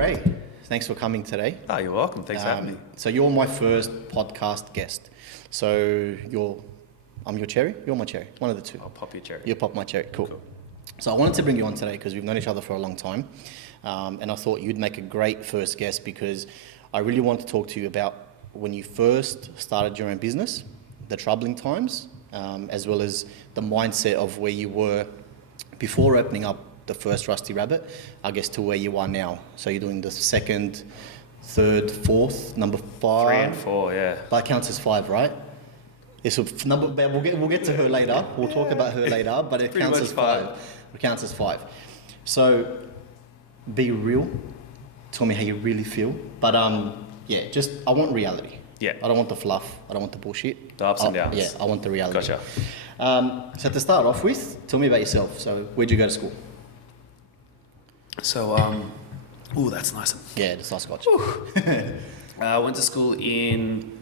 Jamesray. Thanks for coming today. Oh, you're welcome. Thanks for having me. So you're my first podcast guest. So I'm your cherry, you're my cherry, one of the two. I'll pop your cherry. You'll pop my cherry, cool. So I wanted to bring you on today because we've known each other for a long time. And I thought you'd make a great first guest because I really want to talk to you about when you first started your own business, the troubling times, as well as the mindset of where you were before opening up the first Rusty Rabbit, I guess, to where you are now. So you're doing the second, third, fourth, number 5. 3 and 4, yeah. That counts as 5, right? It's a number. We'll get to her later. We'll talk about her later, but it counts as 5. It counts as 5. So be real. Tell me how you really feel. But just I want reality. Yeah. I don't want the fluff. I don't want the bullshit. The ups and downs. Yeah, I want the reality. Gotcha. So to start off with, tell me about yourself. So where'd you go to school? So, that's nice. Yeah, just last scotch. I went to school in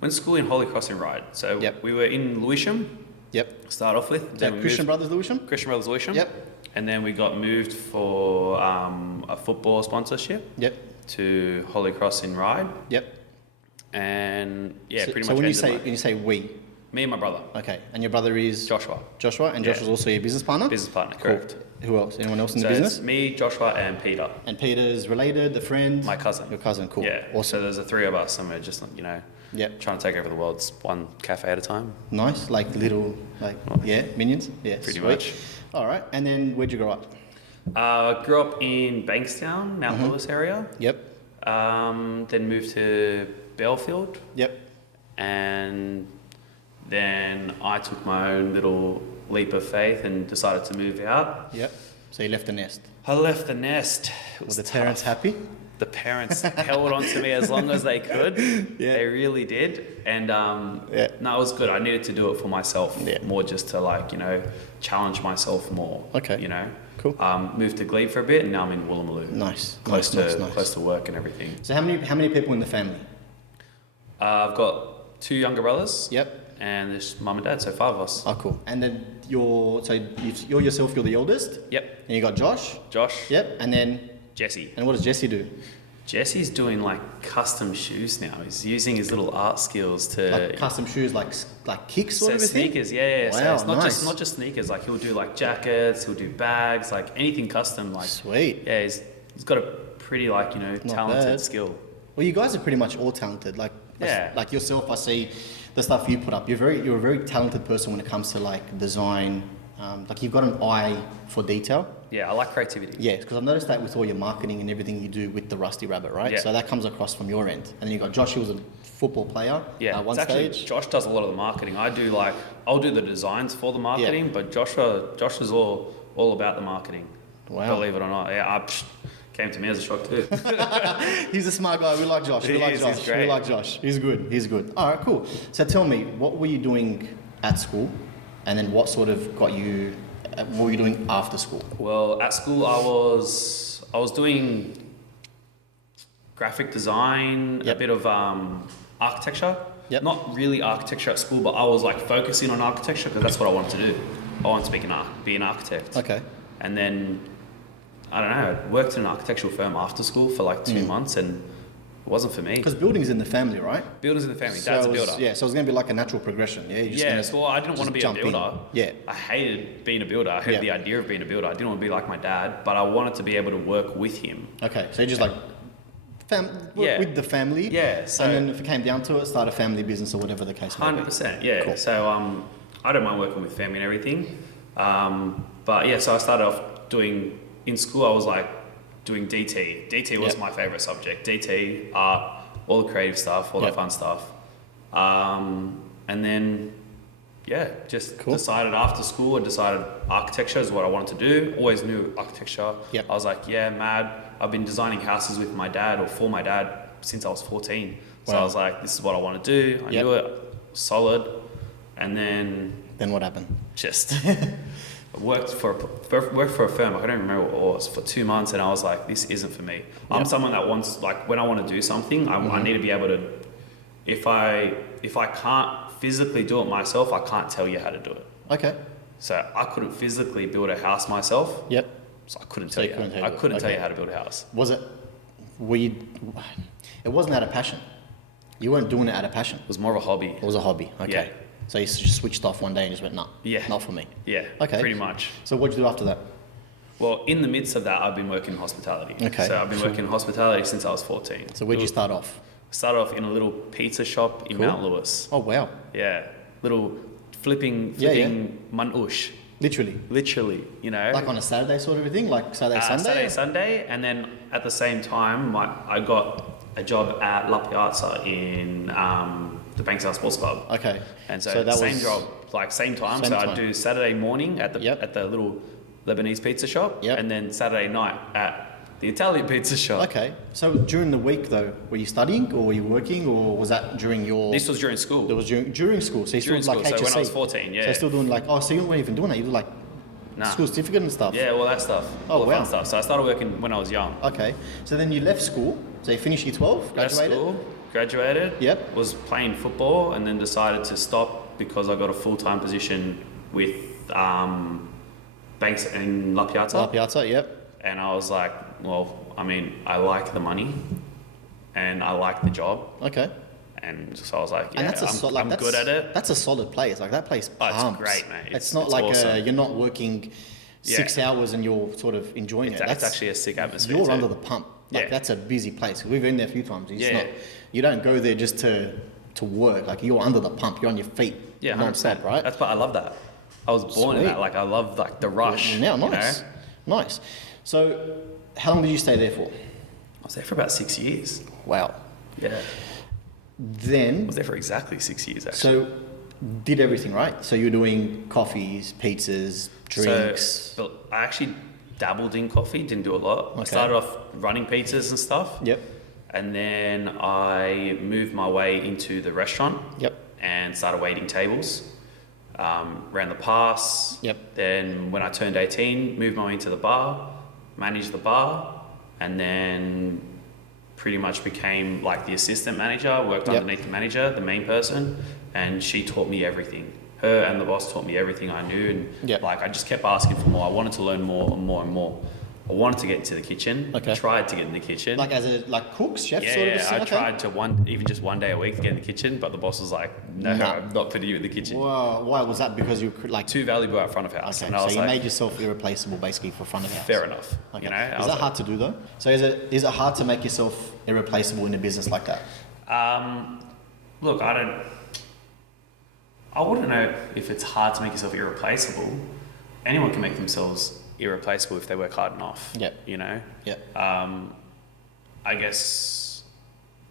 Holy Cross in Ryde. So we were in Lewisham. Yep. Start off with. Is that Christian Brothers Lewisham? Christian Brothers Lewisham. Yep. And then we got moved for a football sponsorship. Yep. To Holy Cross in Ryde. Yep. And pretty much. So when you say we, me and my brother. Okay, and your brother is Joshua. Joshua, and Joshua's also your business partner. Business partner, Cool. correct. Who else? Anyone else in the So business? it's me, Joshua, and Peter. And Peter's related, the friend. My cousin. Your cousin. Cool. Yeah. Awesome. So there's the 3 of us, and we're just Yep. trying to take over the world one cafe at a time. Nice, like little, minions. Yeah. Pretty sweet. much. All right, and then where'd you grow up? I grew up in Bankstown, Mount Lewis area. Yep. Then moved to Belfield, Yep. and then I took my own little leap of faith and decided to move out. Yep. So you left the nest. I left the nest. Were the parents happy? The parents held on to me as long as they could. Yeah. They really did. And no, it was good. I needed to do it for myself more, just to challenge myself more. Okay. Cool. Moved to Glebe for a bit, and now I'm in Woolloomooloo. Nice. Close Nice. to work and everything. So how many people in the family? I've got 2 younger brothers. Yep. And there's mum and dad, so 5 of us. Oh, cool. And then you're yourself, you're the eldest? Yep. And you got Josh? Yep. And then? Jesse. And what does Jesse do? Jesse's doing custom shoes now. He's using his little art skills to... Like custom shoes, like kicks sort of a thing? Sneakers, yeah. Wow, So it's nice. not just sneakers. He'll do jackets, he'll do bags, anything custom. Sweet. Yeah, he's got a pretty talented bad. skill. Well, you guys are pretty much all talented. Like yourself, I see the stuff you put up. You're a very talented person when it comes to design. You've got an eye for detail. Yeah, I like creativity. Yeah, because I've noticed that with all your marketing and everything you do with the Rusty Rabbit, right? Yeah. So that comes across from your end. And then you've got Josh, who was a football player. Yeah, one stage. Actually, Josh does a lot of the marketing. I'll do the designs for the marketing, but Josh is all about the marketing. Wow. Believe it or not. Yeah, came to me as a shock too. He's a smart guy. We like Josh. He's great. We like Josh. He's good. All right, cool. So tell me, what were you doing at school? And then what sort of got you... What were you doing after school? Well, at school I was doing graphic design, a bit of architecture. Yep. Not really architecture at school, but I was focusing on architecture because that's what I wanted to do. I wanted to be an architect. Okay. And then, I don't know, I worked in an architectural firm after school for 2 months, and it wasn't for me. Because building's in the family, right? Building's in the family. Dad's a builder. Yeah, so it's going to be a natural progression. Yeah. So I didn't want to be a builder. Yeah. I hated being a builder. I hated the idea of being a builder. I didn't want to be like my dad, but I wanted to be able to work with him. Okay, so you just work with the family. Yeah. So, and then if it came down to it, start a family business or whatever the case may be. 100%. Yeah. Cool. So I don't mind working with family and everything. But yeah, so I started off doing, in school I was doing DT. DT was my favorite subject. DT, art, all the creative stuff, all the fun stuff. And then, just decided after school, I decided architecture is what I wanted to do. Always knew architecture. Yep. I was mad. I've been designing houses with my dad or for my dad since I was 14. So I was this is what I want to do. I knew it, solid. And then... Then what happened? Just... worked for a firm, I don't remember what it was, for 2 months, and I was this isn't for me. I'm someone that wants, when I want to do something, I need to be able to, if I can't physically do it myself, I can't tell you how to do it. Okay. So I couldn't physically build a house myself. Yep. So I couldn't tell you. I couldn't tell you how to build a house. Was it were you, it wasn't out of passion. You weren't doing it out of passion. It was more of a hobby. It was a hobby. Okay. Yeah. So you just switched off one day and just went, nah, Yeah. not for me. Yeah, Okay. pretty much. So what'd you do after that? Well, in the midst of that, I've been working in hospitality. Okay. So I've been working in hospitality since I was 14. So where'd you start off? Started off in a little pizza shop in Cool. Mount Lewis. Oh, wow. Yeah, little flipping Yeah. manush, Literally. literally, you know. Like on a Saturday sort of a thing? Like Saturday, Sunday? Saturday, Sunday, and then at the same time, I got a job at La Piazza in the Bankstown Sports Club. Okay. And so, So that same was- job, like same time. Same so time. I'd do Saturday morning at the Yep. at the little Lebanese pizza shop, Yep. and then Saturday night at the Italian pizza shop. Okay. So during the week though, were you studying or were you working or was that during your... This was during school. It was during school. So you During still school, like so when I was HSC. 14, yeah. So you're still doing like, oh, so you weren't even doing that. You do like Nah. school certificate and stuff. Yeah, all that stuff. Oh, all the wow. fun stuff. So I started working when I was young. Okay. So then you left school. So you finished year 12, Left graduated. school, graduated. Yep. Was playing football and then decided to stop because I got a full-time position with banks in La Piazza. La Piazza, yep. And I was like, well, I mean, I like the money and I like the job. Okay. And so I was like, yeah, And that's I'm good at it. That's a solid place. Like that place Oh, it's pumps. great, mate. It's not it's like awesome. you're not working 6 hours and you're sort of enjoying it. It's actually a sick atmosphere. You're too. under the pump. Like Yeah. that's a busy place. We've been there a few times. It's Yeah. not, you don't go there just to work. Like you're under the pump. You're on your feet. Yeah, 100%. non-stop, right? That's what I love that. I was born in Sweet. that. Like I love like the rush. Yeah, you nice. know? Nice. So how long did you stay there for? I was there for about 6 years. Wow. Yeah. I Then, was there for exactly 6 years actually. so did everything, right? So you're doing coffees, pizzas, drinks. So, but I actually dabbled in coffee, didn't do a lot. I Okay. started off running pizzas and stuff. Yep. And then I moved my way into the restaurant Yep. and started waiting tables. Ran the pass. Yep. Then when I turned 18, moved my way into the bar, managed the bar, and then pretty much became like the assistant manager, worked Yep. underneath the manager, the main person, and she taught me everything. Her and the boss taught me everything I knew, and Yep. like I just kept asking for more. I wanted to learn more and more and more. I wanted to get into the kitchen. Okay. Tried to get in the kitchen. Like as a cooks, chef Yeah, sort of. I okay. tried to even just one day a week to get in the kitchen, but the boss was like, no, Nah. I'm not putting you in the kitchen. Wow. Why was that? Because you like. Too valuable at front of house. Okay. And I So was you like, made yourself irreplaceable basically for front of house. fair enough. Okay. You know, I Is was that like, hard to do though? So is it hard to make yourself irreplaceable in a business like that? Look, I wouldn't know if it's hard to make yourself irreplaceable. Anyone can make themselves irreplaceable if they work hard enough. Yep. You know? Yep. I guess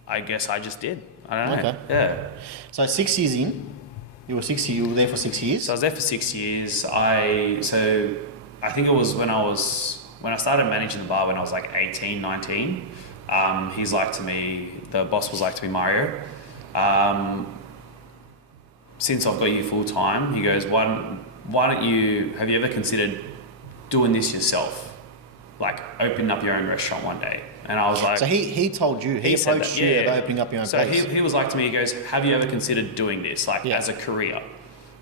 I just did. I don't know. Okay. Yeah. So 6 years in, you were there for 6 years. So I was there for 6 years. I think it was when I started managing the bar when I was like 18, 19. He's like to me, the boss was like to me, Mario, since I've got you full time, he goes, why don't you, have you ever considered doing this yourself? Like opening up your own restaurant one day. And I was like, So he told you, he said approached that, you yeah, about yeah. opening up your own so place. he was like to me, he goes, have you ever considered doing this like Yeah. as a career?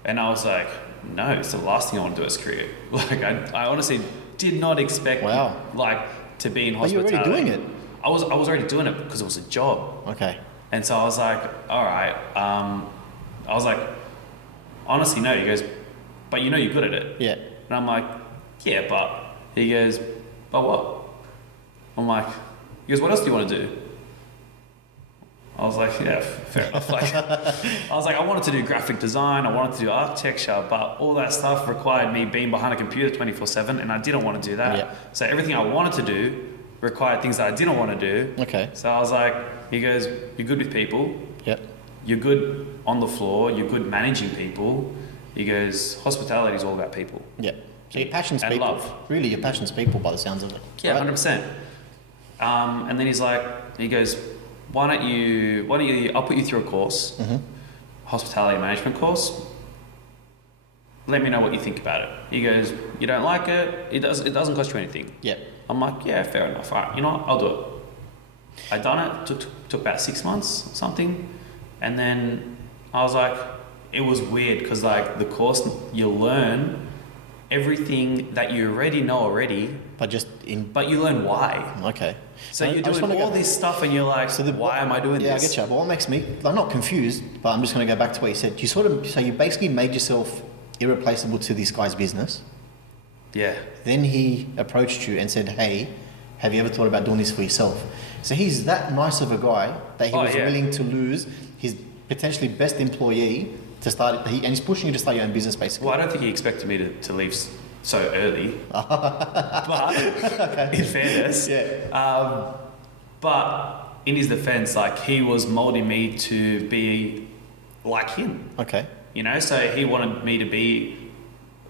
And I was like, no, it's the last thing I want to do as a career. Like I honestly did not expect Wow. like to be in But you're hospitality. already doing it. I was already doing it because it was a job. Okay. And so I was like, all right. I was like, honestly, no. He goes, but you know you're good at it. Yeah. And I'm like, yeah, but. He goes, but what? I'm like, he goes, what else do you want to do? I was like, yeah, fair enough. Like, I was like, I wanted to do graphic design, I wanted to do architecture, but all that stuff required me being behind a computer 24/7, and I didn't want to do that. Yeah. So everything I wanted to do required things that I didn't want to do. Okay. So I was like, he goes, you're good with people, Yep. you're good on the floor, you're good managing people. He goes, hospitality is all about people. Yep. So your passion's And people. love. Really, your passion's people by the sounds of it. Yeah, right? 100%. And then he goes, why don't you, I'll put you through a course, Mm-hmm. hospitality management course. Let me know what you think about it. He goes, you don't like it, it doesn't cost you anything. Yep. I'm like, yeah, fair enough. All right, you know what, I'll do it. I done it, took about 6 months, something. And then I was like, it was weird because like the course, you learn everything that you already know already, But just in... But you learn why. Okay. So I you're just doing wanna all this stuff and you're like, why am I doing Yeah, this? I get you. But what makes me... I'm not confused, but I'm just going to go back to what you said. You sort of... So you basically made yourself irreplaceable to this guy's business. Yeah. Then he approached you and said, hey, have you ever thought about doing this for yourself? So he's that nice of a guy that he was willing to lose his potentially best employee to start... And he's pushing you to start your own business, basically. Well, I don't think he expected me to leave so early. But in fairness, but in his defense, like he was molding me to be like him. Okay. You know, so he wanted me to be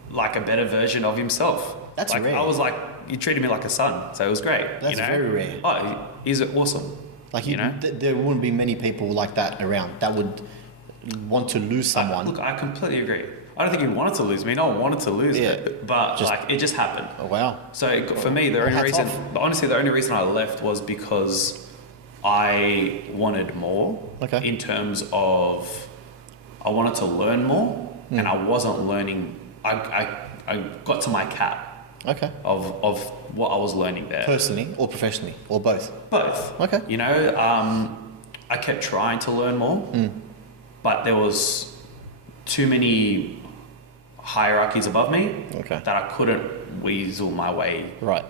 like a better version of himself. That's like, rare. I was like, he treated me like a son, so it was great. That's very rare. Oh, he's awesome. Like, you know, there wouldn't be many people like that around that would want to lose someone. Look, I completely agree. I don't think he wanted to lose me. No one wanted to lose it, but it just happened. Oh, wow. So for me, the only reason, honestly, the only reason I left was because I wanted more. Okay. In terms of, I wanted to learn more, and I wasn't learning. I got to my cap. Okay. Of what I was learning there. Personally or professionally or both? Both. Okay. You know, I kept trying to learn more, but there was too many hierarchies above me that I couldn't weasel my way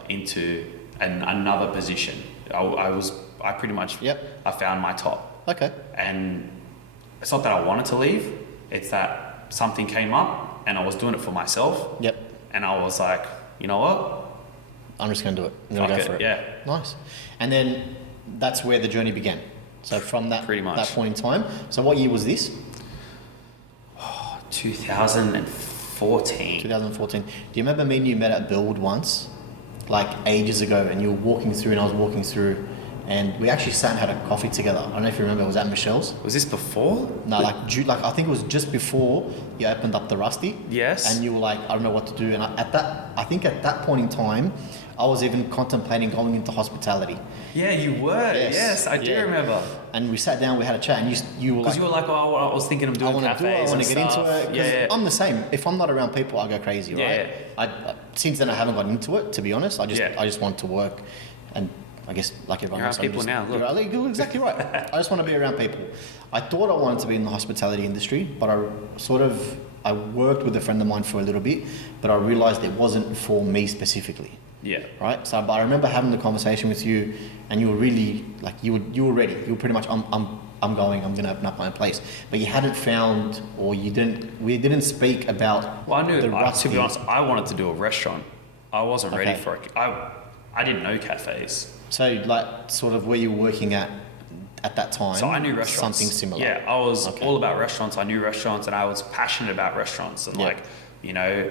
into another position. I pretty much I found my top. Okay. And it's not that I wanted to leave, it's that something came up and I was doing it for myself. Yep. And I was like, you know what? I'm just going to do it. I'm going to go for it. Yeah. Nice. And then that's where the journey began. So from that that point in time. So what year was this? 2014. 2014. Do you remember me and you met at Bellwood once? Like ages ago, and you were walking through and I was walking through, and we actually sat and had a coffee together. I don't know if you remember, was that Michelle's? Was this before? No, like I think it was just before you opened up the Rusty. Yes. And you were like, I don't know what to do. And I think at that point in time, I was even contemplating going into hospitality. Yeah, you were. Yes, I do remember. And we sat down, we had a chat, and you were like... Because you were like, oh, I was thinking of doing cafes. I want to get into it. Yeah. I'm the same. If I'm not around people, I go crazy, right? Yeah. Since then, I haven't gotten into it, to be honest. I just want to work, and I guess like everyone else. You're around people now, look. You're exactly right. I just want to be around people. I thought I wanted to be in the hospitality industry, but I worked with a friend of mine for a little bit, but I realised it wasn't for me specifically. Yeah. Right. So, but I remember having the conversation with you, and you were really like you were ready. You were pretty much I'm going to open up my own place. But you hadn't found, or we didn't speak about. Well, I knew. To be honest, I wanted to do a restaurant. I wasn't ready for it. I didn't know cafes. So, like, sort of where you were working at that time. So I knew restaurants. Something similar. Yeah, I was all about restaurants. I knew restaurants, and I was passionate about restaurants and like, you know,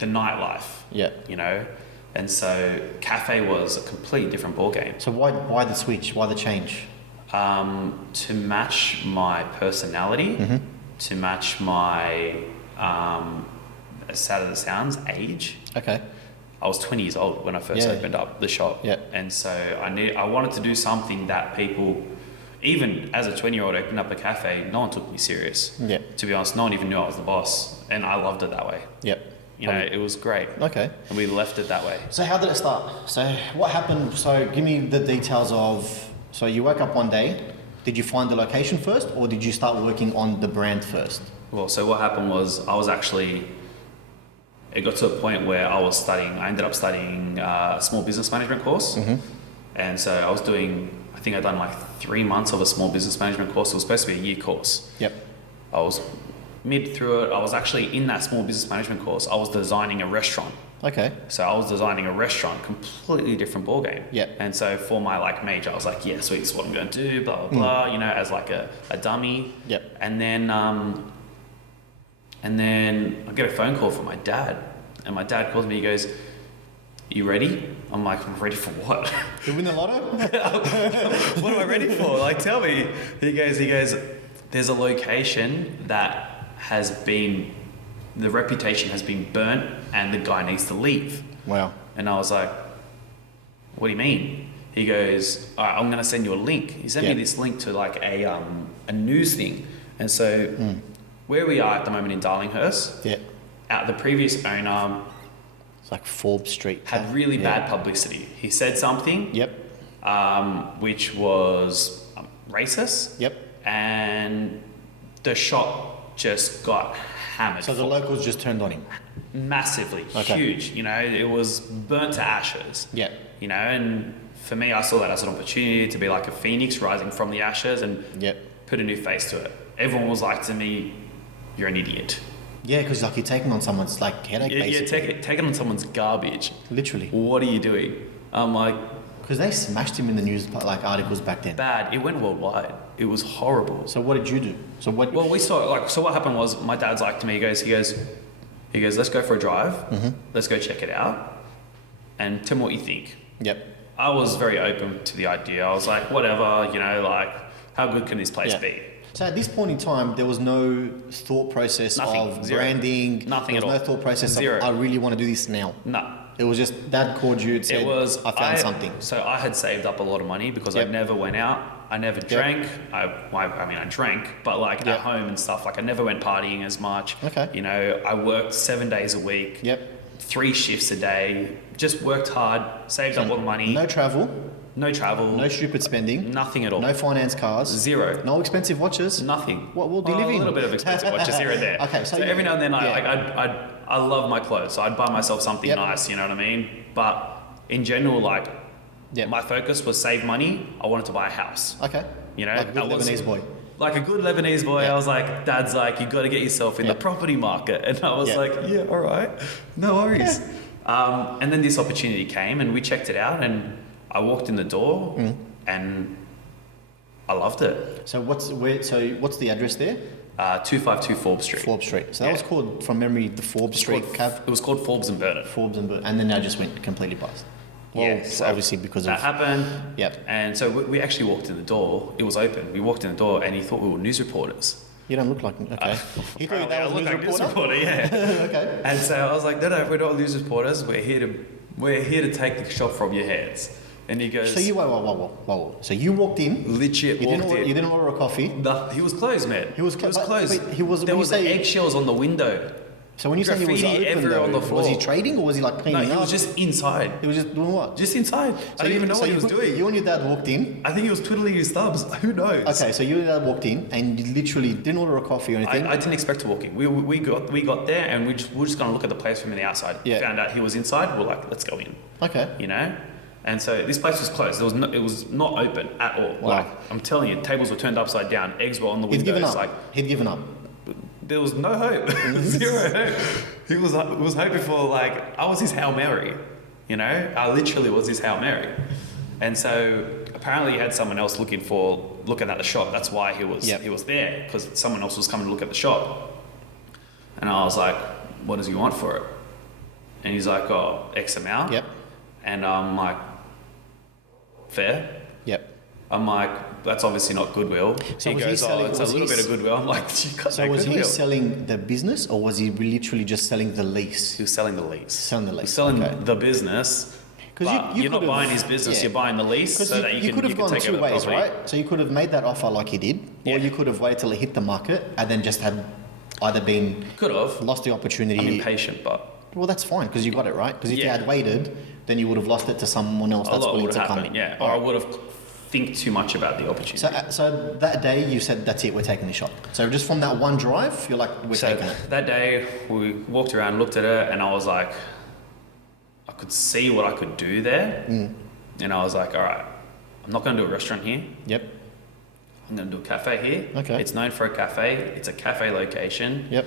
the nightlife. Yeah. You know. And so cafe was a completely different ballgame. So why the switch? Why the change? To match my personality, to match my, as sad as it sounds, age. Okay. I was 20 years old when I first opened up the shop. Yeah. And so I wanted to do something that people, even as a 20-year-old opening up a cafe, no one took me serious. Yeah. To be honest, no one even knew I was the boss. And I loved it that way. Yep. You know, it was great. Okay. And we left it that way. So how did it start? So what happened? So give me the details of, so you woke up one day, did you find the location first, or did you start working on the brand first? Well, so what happened was it got to a point where I ended up studying a small business management course. And so I think I'd done like 3 months of a small business management course. It was supposed to be a year course. Yep. I was mid through it. I was actually in that small business management course. I was designing a restaurant. Okay. So I was designing a restaurant, completely different ballgame. Yeah. And so for my like major, I was like, yeah, sweet, this is what I'm going to do, blah, blah, blah, you know, as like a dummy. Yep. And then I get a phone call from my dad, and my dad calls me, he goes, you ready? I'm like, I'm ready for what? To win the lotto? What am I ready for? Like, tell me. He goes, there's a location that the reputation has been burnt and the guy needs to leave. Wow. And I was like, what do you mean? He goes, all right, I'm going to send you a link. He sent me this link to like a news thing. And so where we are at the moment in Darlinghurst, the previous owner It's like Forbes Street. had really bad publicity. He said something, Yep. which was racist, Yep. and the shop just got hammered. So the locals just turned on him. Massively, Okay. huge. You know, it was burnt to ashes. Yep. You know, and for me, I saw that as an opportunity to be like a phoenix rising from the ashes and Yep. put a new face to it. Everyone was like to me, "You're an idiot." Yeah, because like you're taking on someone's like headache, You're basically. taking on someone's garbage. Literally. What are you doing? I'm like, Because they smashed him in the news like articles back then. bad. It went worldwide. It was horrible. So what did you do? So what? Well, we saw like so. What happened was my dad's like to me. He goes, let's go for a drive. Mm-hmm. Let's go check it out, and tell me what you think. Yep. I was very open to the idea. I was like, whatever, you know, like how good can this place Yeah. be? So at this point in time, there was no thought process Nothing. of Zero. branding. Nothing there was at no all. thought process Zero. of I really want to do this now. No. It was just Dad called you and said, It was. I found something. So I had saved up a lot of money because Yep. I never went out. I never drank. I mean, I drank, but like Yep. at home and stuff. Like I never went partying as much. Okay. You know, I worked 7 days a week. Yep. 3 shifts a day. Just worked hard. Saved up all the money. No travel, No travel. no stupid spending, Nothing at all. no finance cars, Zero. no expensive watches. Nothing. What will do you live A in? little bit of expensive watches here and there. Okay, so you- every now and then, yeah. I love my clothes, so I'd buy myself something Yep. nice. You know what I mean? But in general, like, Yep. my focus was save money. I wanted to buy a house. Okay. You know, Like a good I was- Lebanese boy. Like a good Lebanese boy, Yeah. I was like, Dad's like, you got to get yourself in Yeah. the property market, and I was Yeah. like, yeah, all right, no worries. And then this opportunity came, and we checked it out, and I walked in the door, Mm. and I loved it. So what's the address there? 252 Forbes Street. Forbes Street. So that Yeah. was called from memory the Forbes Street Cav. It was called Forbes and Burnett. Forbes and then that just went completely bust. Well, Yeah, so obviously because That of happened. Yep. And so we actually walked in the door. It was open. We walked in the door, and he thought we were news reporters. you don't look like okay. He thought Apparently, that I was a look news like reporter. reporter, yeah. Okay. And so I was like, no, we're not news reporters. We're here to take the shop from your hands. And he goes, So you whoa. So you walked in. legit You walked didn't, in. you didn't order a coffee. He was closed, man. He was He was but- closed. but he was- there when you was say- eggshells on the window. So when you say he was Graffiti open, everywhere though, on the was he floor. trading or was he like No, cleaning he up? was just inside. He was just doing what? Just inside. I don't even know what he was doing. You and your dad walked in. I think he was twiddling his thumbs. Who knows? Okay, so you and your dad walked in and you literally didn't order a coffee or anything. I didn't expect to walk in. We got there and we were just going to look at the place from the outside. Yeah. Found out he was inside. We're like, let's go in. Okay. You know. And so this place was closed. It was not open at all. Wow. Like I'm telling you, tables were turned upside down. Eggs were on the He'd windows. given up. Like He'd given up. there was no hope. Zero hope. He was hoping for like I was his Hail Mary. You know, I literally was his Hail Mary. And so apparently he had someone else looking at the shop. That's why he was Yep. he was there because someone else was coming to look at the shop. And I was like, what does he want for it? And he's like, oh, X amount. Yep. And I'm like, fair. Yep. I'm like, that's obviously not goodwill. So he was he goes, selling- oh, it's a was little he bit of goodwill. I'm like, you got So no was he goodwill. selling the business or was he literally just selling the lease? He was selling the lease. Selling the He was lease, selling okay. the business. 'Cause But you you're not could've- buying his business, yeah. you're buying the lease Because so that you could can have gone take two over the ways, property. right? So you could have made that offer like he did, Yeah. or you could have waited till it hit the market and then just had either been Could have. lost the opportunity. I'm impatient, but Well, that's fine because you got it right. Because if you Yeah. had waited, then you would have lost it to someone else a that's lot willing would to have come happened, in. yeah. Or I would have think too much about the opportunity. So that day you said that's it, we're taking the shop. So just from that one drive, you're like, we're So taking it. that day we walked around, looked at it, and I was like, I could see what I could do there. And I was like, all right, I'm not going to do a restaurant here. Yep. I'm going to do a cafe here. Okay. It's known for a cafe. It's a cafe location. Yep.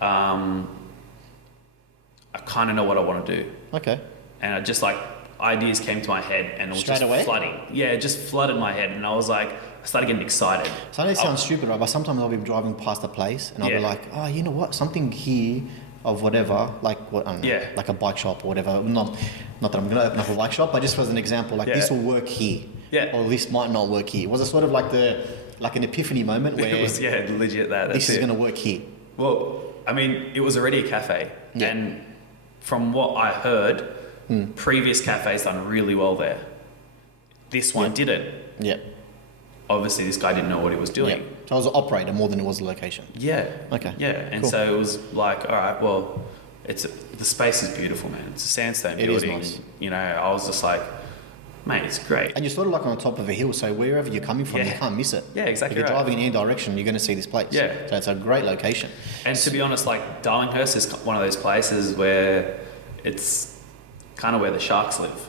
I kind of know what I want to do. Okay. And I just like, ideas came to my head and it was Straight just away? flooding. Yeah, it just flooded my head. And I was like, I started getting excited. So I know it sounds stupid, right? But sometimes I'll be driving past a place and I'll be Yeah. like, oh, you know what? Something here of whatever, like what I don't know, Yeah. like a bike shop or whatever. Not that I'm going to open up a bike shop, but just as an example, like Yeah. this will work here, Yeah. or this might not work here. Was it sort of like an epiphany moment where It was, yeah, legit that. this That's is it. going to work here? Well, I mean, it was already a cafe. Yeah. And from what I heard, previous cafes done really well there. This one didn't. Yeah. Obviously, this guy didn't know what he was doing. Yeah. So I was an operator more than it was a location. Yeah. Okay. Yeah. And Cool. so it was like, all right, well, the space is beautiful, man. It's a sandstone It is building. nice. You know, I was just like, mate, it's great. And you're sort of like on top of a hill, so wherever you're coming from, you Yeah. can't miss it. Yeah, exactly If you're right. driving in any direction, you're going to see this place. Yeah. So it's a great location. And to be honest, like Darlinghurst is one of those places where it's kind of where the sharks live.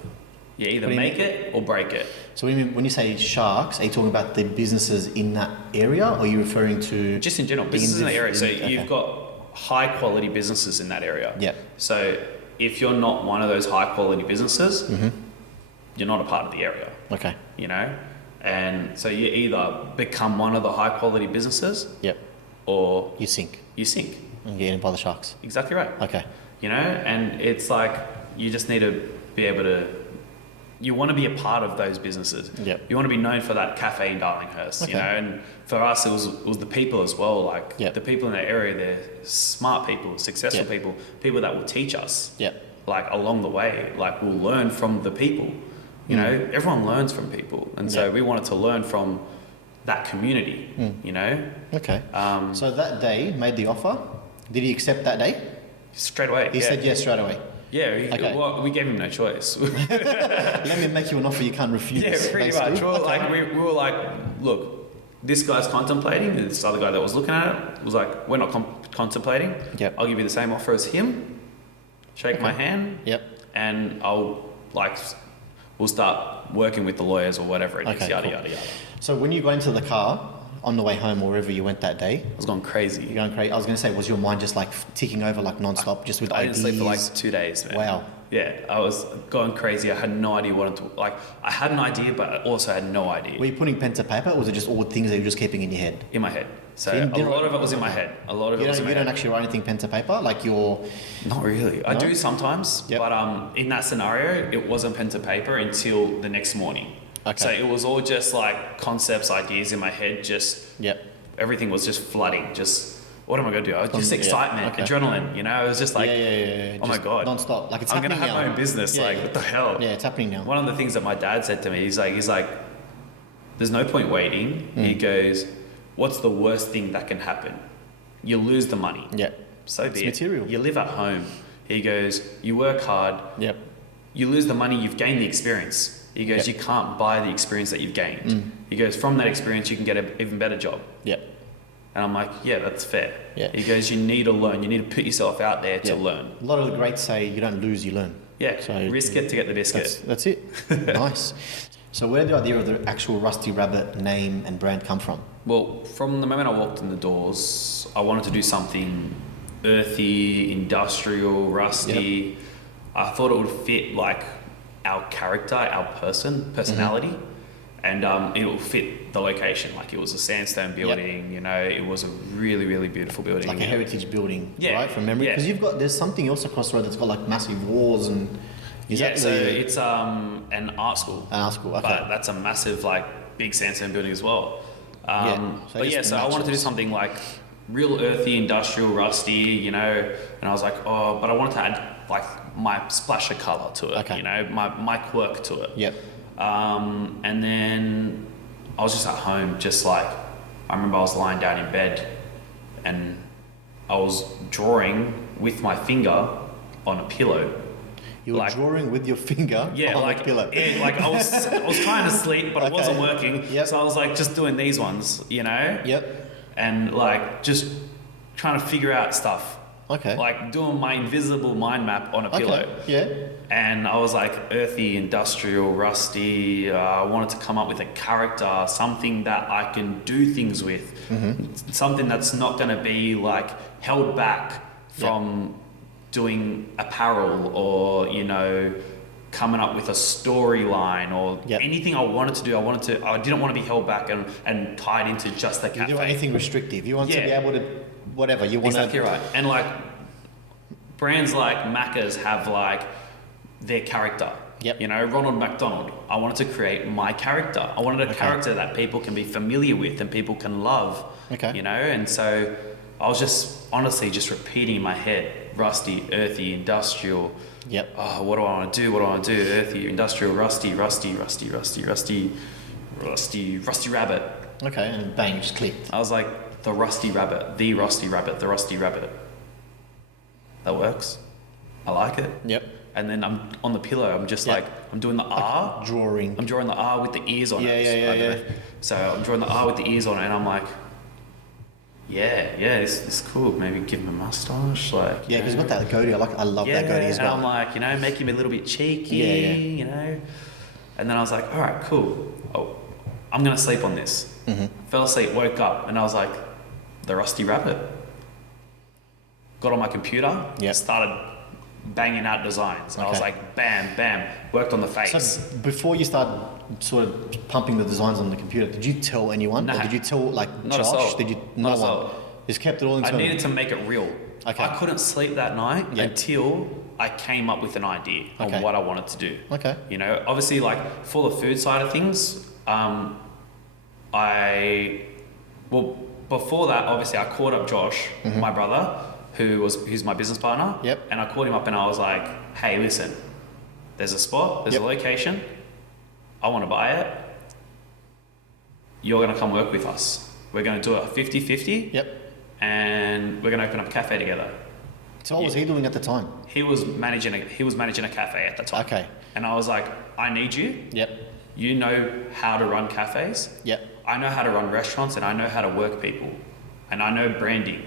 You either What do you make mean? it or break it. So when you say sharks, are you talking about the businesses in that area, or are you referring to... Just in general, the businesses in the area. So okay. you've got high quality businesses in that area. Yeah. So if you're not one of those high quality businesses, Mm-hmm. you're not a part of the area, Okay. you know? And so you either become one of the high quality businesses Yep. or You sink you sink. and get eaten by the sharks. Exactly right. Okay. You know, and it's like you just need to be able to. You want to be a part of those businesses. Yep. You want to be known for that cafe in Darlinghurst. Okay. You know, and for us, it was the people as well. Like Yep. the people in that area, they're smart people, successful Yep. people that will teach us. Yep. Like along the way, like we'll learn from the people. You know, everyone learns from people, and so Yep. we wanted to learn from that community. You know, Okay. So that day, made the offer. Did he accept that day? straight away. He said yes straight away. Yeah, Okay. well, we gave him no choice. Let me make you an offer you can't refuse. Yeah, pretty basically. much. We were, Okay. like, we were like, look, this guy's contemplating. This other guy that was looking at it was like, we're not contemplating. Yep. I'll give you the same offer as him. Shake my hand, Yep. and we'll start working with the lawyers or whatever it is. Okay, Yada cool. yada yada. So when you got into the car on the way home, or wherever you went that day, I was going crazy. you're going crazy. I was going to say, was your mind just like ticking over like non-stop, just with I didn't ideas? sleep for like 2 days, man. Wow. Yeah, I was going crazy. I had no idea what to like. I had an idea, but I also had no idea Were you putting pen to paper, or was it just all things that you were just keeping in your head? in my head. So You a didn't- lot of it was in my head. A lot of it You was in don't, my you head. don't actually write anything pen to paper, like you're... Not really. I No? do sometimes, Yep. but in that scenario, it wasn't pen to paper until the next morning. Okay. So it was all just like concepts, ideas in my head. Just Yep. everything was just flooding. Just what am I going to do? Just Yeah, excitement, okay. adrenaline. You know, it was just like, yeah. oh my Just God, non-stop. Like it's I'm going to happening have now. my own business. Yeah, like yeah. what the hell? Yeah, it's happening now. One of the things that my dad said to me, he's like, there's no point waiting. He goes, what's the worst thing that can happen? You lose the money. Yeah. So It's be it. material. You live at home. He goes, you work hard. Yep. You lose the money, you've gained the experience. He goes, Yep. you can't buy the experience that you've gained. He goes, from that experience, you can get an even better job. Yep. And I'm like, yeah, that's fair. Yeah. He goes, you need to learn. You need to put yourself out there to Yeah. learn. A lot of the greats say you don't lose, you learn. Yeah, So- risk it to get the biscuit. That's it. Nice. So where did the idea of the actual Rusty Rabbit name and brand come from? Well, from the moment I walked in the doors, I wanted to do something earthy, industrial, rusty. I thought it would fit like our character, our personality, and it will fit the location. Like it was a sandstone building, you know, it was a really, really beautiful building. Like a heritage building, Yeah, right? From memory? yeah. Because there's something else across the road that's got like massive walls and... Is Yeah, that so the- it's an art school. An art school, okay. But that's a massive, like, big sandstone building as well. So But yeah, just so I wanted to do matches. something like real earthy, industrial, rusty, you know. And I was like, oh, but I wanted to add like my splash of color to it, Okay. you know, my quirk to it. Yep. And then I was just at home, just like, I remember I was lying down in bed and I was drawing with my finger on a pillow. You were like- drawing with your finger Yeah, on like the pillow. yeah, like I was trying to sleep, but it Okay. wasn't working. Yep. So I was like just doing these ones, you know, Yep. and like just trying to figure out stuff, Okay. like doing my invisible mind map on a pillow. Okay. Yeah. And I was like earthy, industrial, rusty. I wanted to come up with a character, something that I can do things with, something that's not going to be like held back from doing apparel or, you know, coming up with a storyline or Yep. anything I wanted to do. I didn't want to be held back and tied into just the You cafe. do anything restrictive. You want to Yeah. be able to, whatever, you want Exactly to... right. And like brands like Macca's have like their character. Yep. You know, Ronald McDonald. I wanted to create my character. I wanted a character that people can be familiar with and people can love. Okay. You know, and so I was just honestly just repeating in my head, rusty, earthy, industrial. Yep. Oh, what do I want to do? What do I want to do? Earthy, industrial, rusty, rusty, rusty, rusty, rusty, rusty, rusty rabbit. Okay, and bang, just clicked. I was like, the rusty rabbit, the rusty rabbit, the rusty rabbit. That works. I like it. Yep. And then I'm on the pillow. I'm just Yep. like, I'm doing the R. Drawing. I'm drawing the R with the ears on Yeah, it. yeah, yeah, yeah. So I'm drawing the R with the ears on it, and I'm like, yeah, this is cool. Maybe give him a mustache, like. Yeah, because he's got that goatee. I love that goatee as well. And I'm like, make him a little bit cheeky, Yeah. And then I was like, all right, cool. Oh, I'm gonna sleep on this. Mm-hmm. Fell asleep, woke up, and I was like, the Rusty Rabbit. Got on my computer, Yep. started banging out designs. And I was Okay. like, bam, bam, worked on the face. So before you started sort of pumping the designs on the computer, did you tell anyone? Nah. Or did you tell like Not a Josh? soul. Did you Not a one? soul. Just kept it all I internal. needed to make it real. Okay. I couldn't sleep that night Yep. until I came up with an idea Okay. on what I wanted to do. Okay. Obviously, like for the food side of things, before that, obviously, I called up Josh, my brother, who's my business partner. Yep. And I called him up and I was like, hey, listen, there's a spot, there's Yep. a location, I want to buy it. You're going to come work with us. We're going to do a 50-50. Yep. And we're going to open up a cafe together. So what was he doing at the time? He was managing a cafe at the time. Okay. And I was like, I need you. Yep. You know how to run cafes. Yep. I know how to run restaurants and I know how to work people. And I know branding.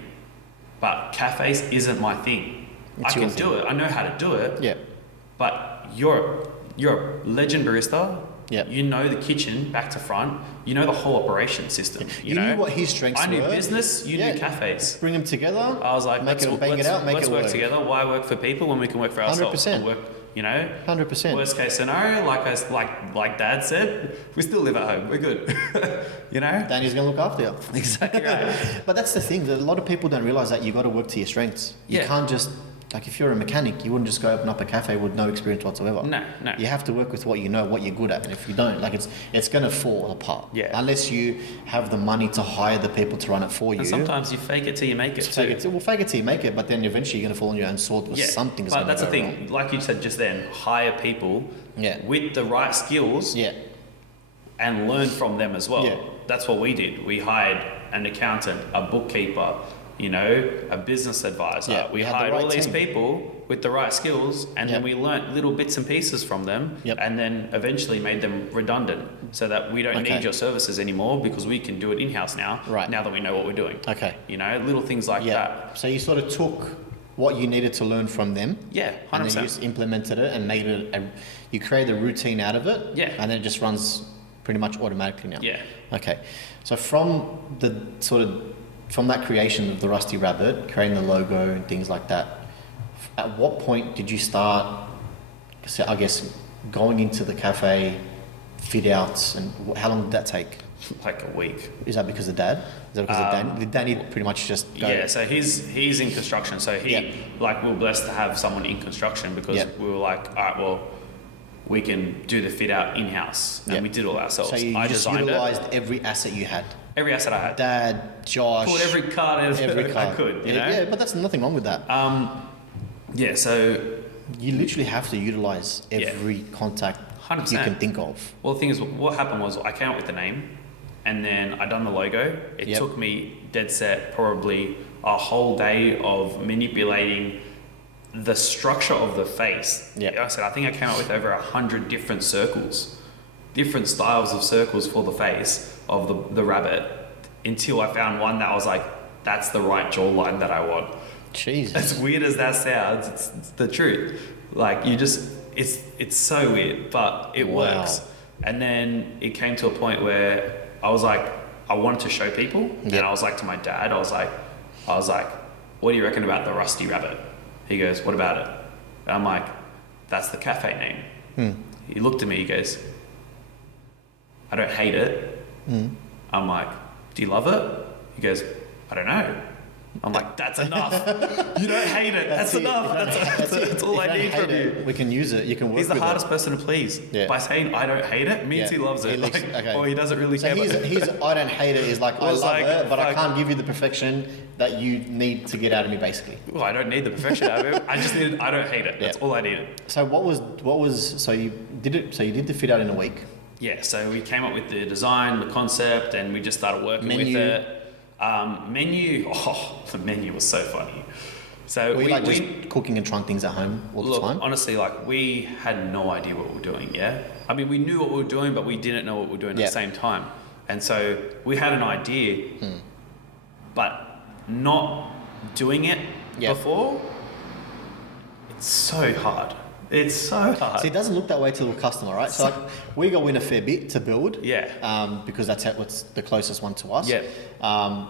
But cafes isn't my thing. It's I your can do it. I know how to do it. Yep. But you're a legend barista. Yep. You know the kitchen back to front. You know the whole operation system. You knew what his strengths I knew were. business. You Yeah. knew cafes. Bring them together. I was like, let's let's work together. Why work for people when we can work for ourselves? 100%. And work, 100%. Worst case scenario, like Dad said, we still live at home. We're good. Danny's gonna look after you. Exactly right. But that's the thing. That a lot of people don't realize that you got to work to your strengths. You Yeah. can't just like if you're a mechanic, you wouldn't just go open up a cafe with no experience whatsoever. No. You have to work with what you know, what you're good at, and if you don't, like it's gonna fall apart. Yeah. Unless you have the money to hire the people to run it for you. And sometimes you fake it till you make it too. Fake it till you make it, but then eventually you're gonna fall on your own sword with something. But that's the thing. Like you said just then, hire people Yeah. with the right skills Yeah. and learn from them as well. Yeah. That's what we did. We hired an accountant, a bookkeeper, a business advisor. Yeah, We you had the hired right all these team. people with the right skills, and then Yep. we learnt little bits and pieces from them, Yep. and then eventually made them redundant, so that we don't Okay. need your services anymore because we can do it in-house now. Right. Now that we know what we're doing. Okay. Little things like Yeah. that. So you sort of took what you needed to learn from them. Yeah, And 100%. then you just implemented it and made it. You created a routine out of it. Yeah. And then it just runs pretty much automatically now. Yeah. Okay. So from that creation of the Rusty Rabbit, creating the logo and things like that, at what point did you start, I guess, going into the cafe, fit outs, and how long did that take? Like a week. Is that because of Dad? Is that because of Danny? Did Danny pretty much just go? Yeah, so he's in construction. So we were blessed to have someone in construction because Yep. we were like, all right, well, we can do the fit out in house, and Yep. we did it all ourselves. So you I just designed utilized every asset you had. every asset I had. Dad, Josh. Pulled every card out every I card. could. Yeah, but that's nothing wrong with that. Yeah. So You literally have to utilize every contact 100%. you can think of. well, the thing is, what happened was I came up with the name, and then I done the logo. It Yep. took me dead set probably a whole day of manipulating the structure of the face. Yep. Like I said, I think I came up with over 100 different circles, different styles of circles for the face of the rabbit, until I found one that I was like, that's the right jawline that I want. Jesus. As weird as that sounds, it's the truth. Like it's so weird, but it Wow. works. And then it came to a point where I was like, I wanted to show people, and Yep. I was like to my dad, I was like, what do you reckon about the Rusty Rabbit? He goes, what about it? And I'm like, that's the cafe name. He looked at me, he goes, I don't hate it. I'm like, do you love it? He goes, I don't know. I'm like, that's enough. You don't hate it. That's it. enough. That's it. That's all If I you need don't from hate you. it, we can use it. You can work He's the with hardest it. person to please. Yeah. By saying I don't hate it means Yeah. he loves it. Okay. Or he doesn't really So care. he's I don't hate it is like, I Well, it's love like, it, but I fuck. can't give you the perfection that you need to get out of me, basically. Well, I don't need the perfection out of it. I just needed. I don't hate it. That's Yeah. all I needed. So so you did it. So you did the fit out in a week. Yeah. So we came up with the design, the concept, and we just started working Menu. with it. Menu. Oh, the menu was so funny. So Were you like just cooking and trying things at home all the time? honestly, like we had no idea what we were doing. Yeah, I mean, we knew what we were doing, but we didn't know what we were doing at the same time. And so we had an idea, but not doing it before. It's so hard. It's so hard. See, it doesn't look that way to the customer, right? So like, we go in a fair bit to build, because that's what's the closest one to us. Yeah.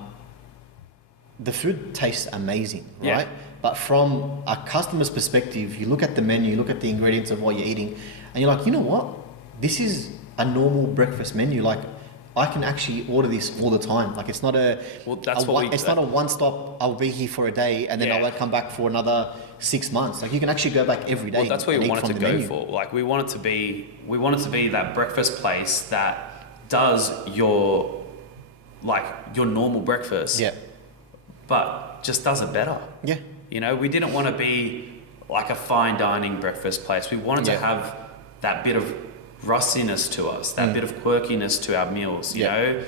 The food tastes amazing, right? But from a customer's perspective, you look at the menu, you look at the ingredients of what you're eating, and you're like, you know what? This is a normal breakfast menu. Like, I can actually order this all the time. Like, it's not not a one-stop, I'll be here for a day and then I won't come back for another 6 months. Like, you can actually go back every day. Well, that's what we wanted to go menu. for. Like, we wanted to be that breakfast place that does your normal breakfast. Yeah. But just does it better. Yeah. You know, we didn't want to be like a fine dining breakfast place. We wanted to have that bit of rustiness to us, that bit of quirkiness to our meals, you know?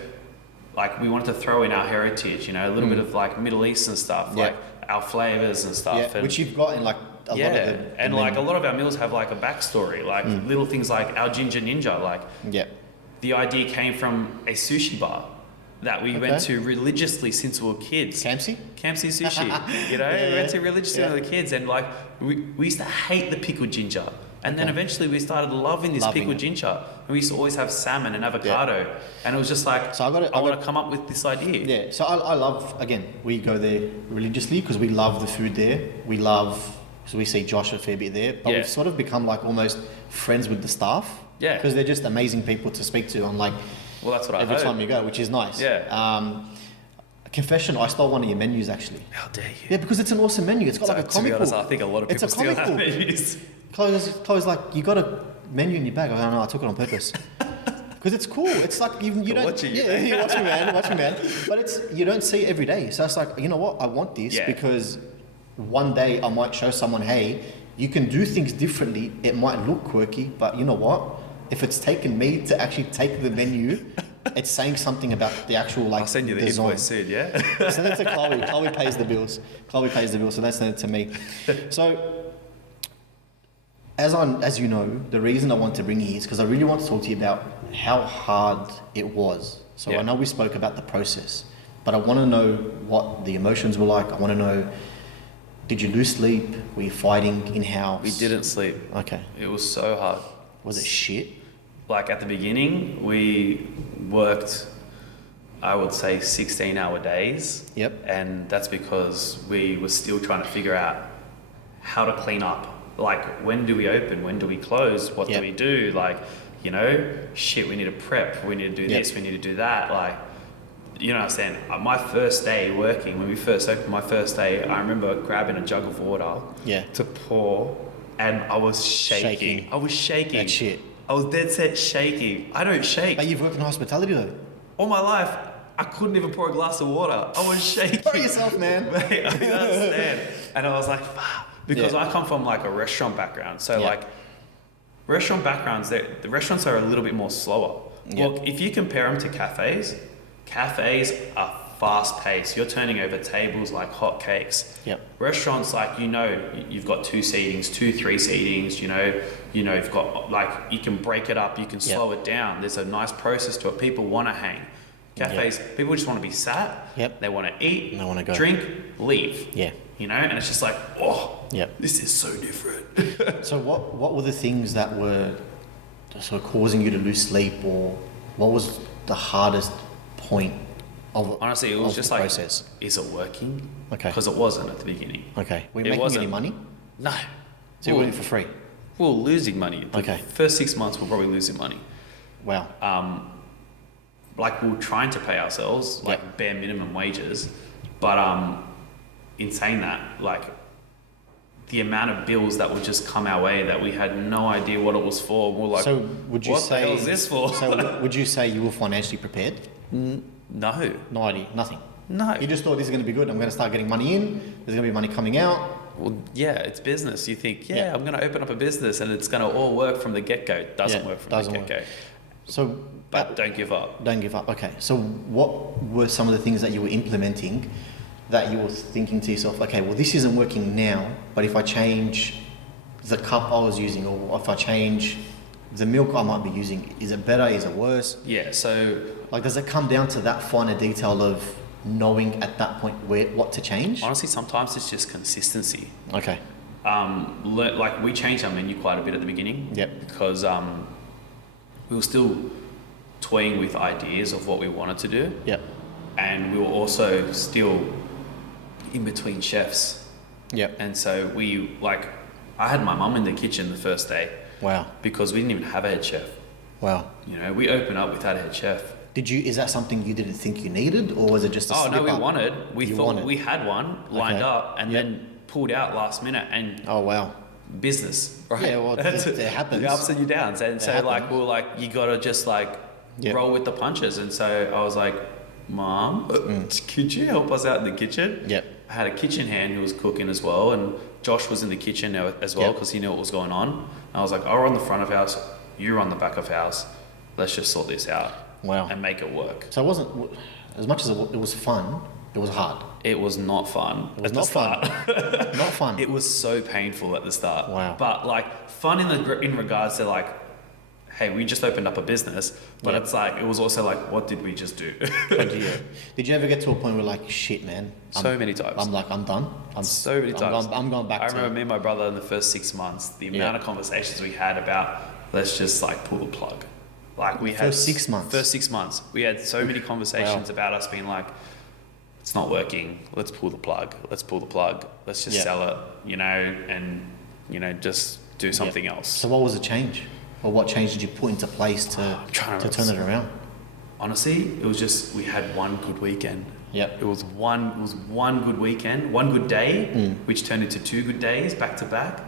Like, we wanted to throw in our heritage, you know, a little bit of like Middle Eastern stuff, like our flavors and stuff. Yeah, And, which you've got in like a lot of the and menu. like a lot of our meals have like a backstory, like little things like our ginger ninja, like the idea came from a sushi bar that we went to religiously since we were kids. Kamsi Sushi, you know? We went to religiously when we were kids, and like we used to hate the pickled ginger. And then eventually we started loving this pickled ginger. And we used to always have salmon and avocado. And it was just like, I want to come up with this idea. Yeah, so I love, again, we go there religiously because we love the food there. So we see Josh a fair bit there. But we've sort of become like almost friends with the staff. Yeah. Because they're just amazing people to speak to on like, well, that's what I every heard. time you go, which is nice. Yeah. Confession, I stole one of your menus actually. How dare you? Yeah, because it's an awesome menu. It's got like a comical. To be honest, I think a lot of people still have menus. Chloe's like, you got a menu in your bag. I don't know, I took it on purpose. Because it's cool. It's like you don't. Watching you. You watch me, man. Watch me, man. But you don't see it every day. So it's like, you know what? I want this because one day I might show someone, hey, you can do things differently. It might look quirky, but you know what? If it's taken me to actually take the menu, it's saying something about the actual like. I'll send you the design. invoice soon, yeah? Send it to Chloe. Chloe pays the bills. So don't send it to me. So, as you know, the reason I want to bring you here is because I really want to talk to you about how hard it was. So I know we spoke about the process, but I want to know what the emotions were like. I want to know, did you lose sleep? Were you fighting in-house? We didn't sleep. Okay. It was so hard. Was it shit? Like at the beginning, we worked, I would say, 16-hour days. Yep. And that's because we were still trying to figure out how to clean up. Like, when do we open? When do we close? What do we do? Like, you know, shit, we need to prep. We need to do this. We need to do that. Like, you know what I'm saying? My first day working, when we first opened my first day, I remember grabbing a jug of water to pour, and I was shaking. I was shaking. That shit. I was dead set shaking. I don't shake. But you've worked in hospitality though. All my life, I couldn't even pour a glass of water. I was shaking. For yourself, man. Mate, I don't understand. And I was like, fuck. Because I come from like a restaurant background. So like restaurant backgrounds, the restaurants are a little bit more slower. Well, if you compare them to cafes are fast paced. You're turning over tables like hotcakes. Restaurants, like, you know, you've got 2 seatings, 2, 3 seatings, you know, you've got like, you can break it up, you can slow it down. There's a nice process to it. People want to hang. Cafes, people just want to be sat. They want to eat, they want to go. drink, leave. You know, and it's just like, this is so different. So what were the things that were sort of causing you to lose sleep, or what was the hardest point of honestly, it was just like, process? Is it working? Okay. Because it wasn't at the beginning. Okay. Were you making any money? No. So you were doing it for free? We were losing money. The first 6 months we're probably losing money. Wow. Like, we were trying to pay ourselves like bare minimum wages, but in saying that, like, the amount of bills that would just come our way that we had no idea what it was for. We're like, so would you what say, the hell is this for? So would you say you were financially prepared? No. No idea, nothing. No. You just thought this is going to be good. I'm going to start getting money in. There's going to be money coming out. Well, yeah, it's business. You think, I'm going to open up a business and it's going to all work from the get-go. It doesn't work from the get-go. So, but don't give up. Don't give up. Okay. So what were some of the things that you were implementing that you were thinking to yourself, okay, well, this isn't working now, but if I change the cup I was using, or if I change the milk I might be using, is it better? Is it worse? Yeah, so Like, does it come down to that finer detail of knowing at that point what to change? honestly, sometimes it's just consistency. Okay. Like we changed our menu quite a bit at the beginning. Yep. Because we were still toying with ideas of what we wanted to do. Yep. And we were also still in between chefs. Yep. And so I had my mum in the kitchen the first day Wow. because we didn't even have a head chef. Wow. You know, we opened up without a head chef. Is that something you didn't think you needed, or was it just a slip We up? wanted. We You thought wanted. we had one lined Okay. up and Yep. then pulled out last minute and Oh, wow. business, right? Yeah, well, it happens. The ups and your downs. And so happens. like, we were like, you gotta just like Yep. roll with the punches. And so I was like, Mom, could you help us out in the kitchen? Yep. I had a kitchen hand who was cooking as well, and Josh was in the kitchen as well Yep. because he knew what was going on. And I was like, I'll run the front of house, you run the back of house. Let's just sort this out Wow. and make it work. So it wasn't, as much as it was fun, it was hard. It was not fun. It was at not the start. fun. Not fun. It was so painful at the start. Wow. But like fun in regards to like, hey, we just opened up a business, but Yeah. it's like it was also like, what did we just do? Did you ever get to a point where like, shit, man? So many times. I'm done. So many times. I'm going back I to. remember me and my brother in the first 6 months, the amount of conversations we had about let's just like pull the plug. Like we had First 6 months. First 6 months, we had so many conversations about us being like, it's not working. Let's pull the plug. Let's pull the plug. Let's just sell it, you know, and you know, just do something else. So what was the change, or what change did you put into place to turn it around? Honestly, it was just we had one good weekend. Yep. It was one good weekend, one good day, which turned into 2 good days back to back,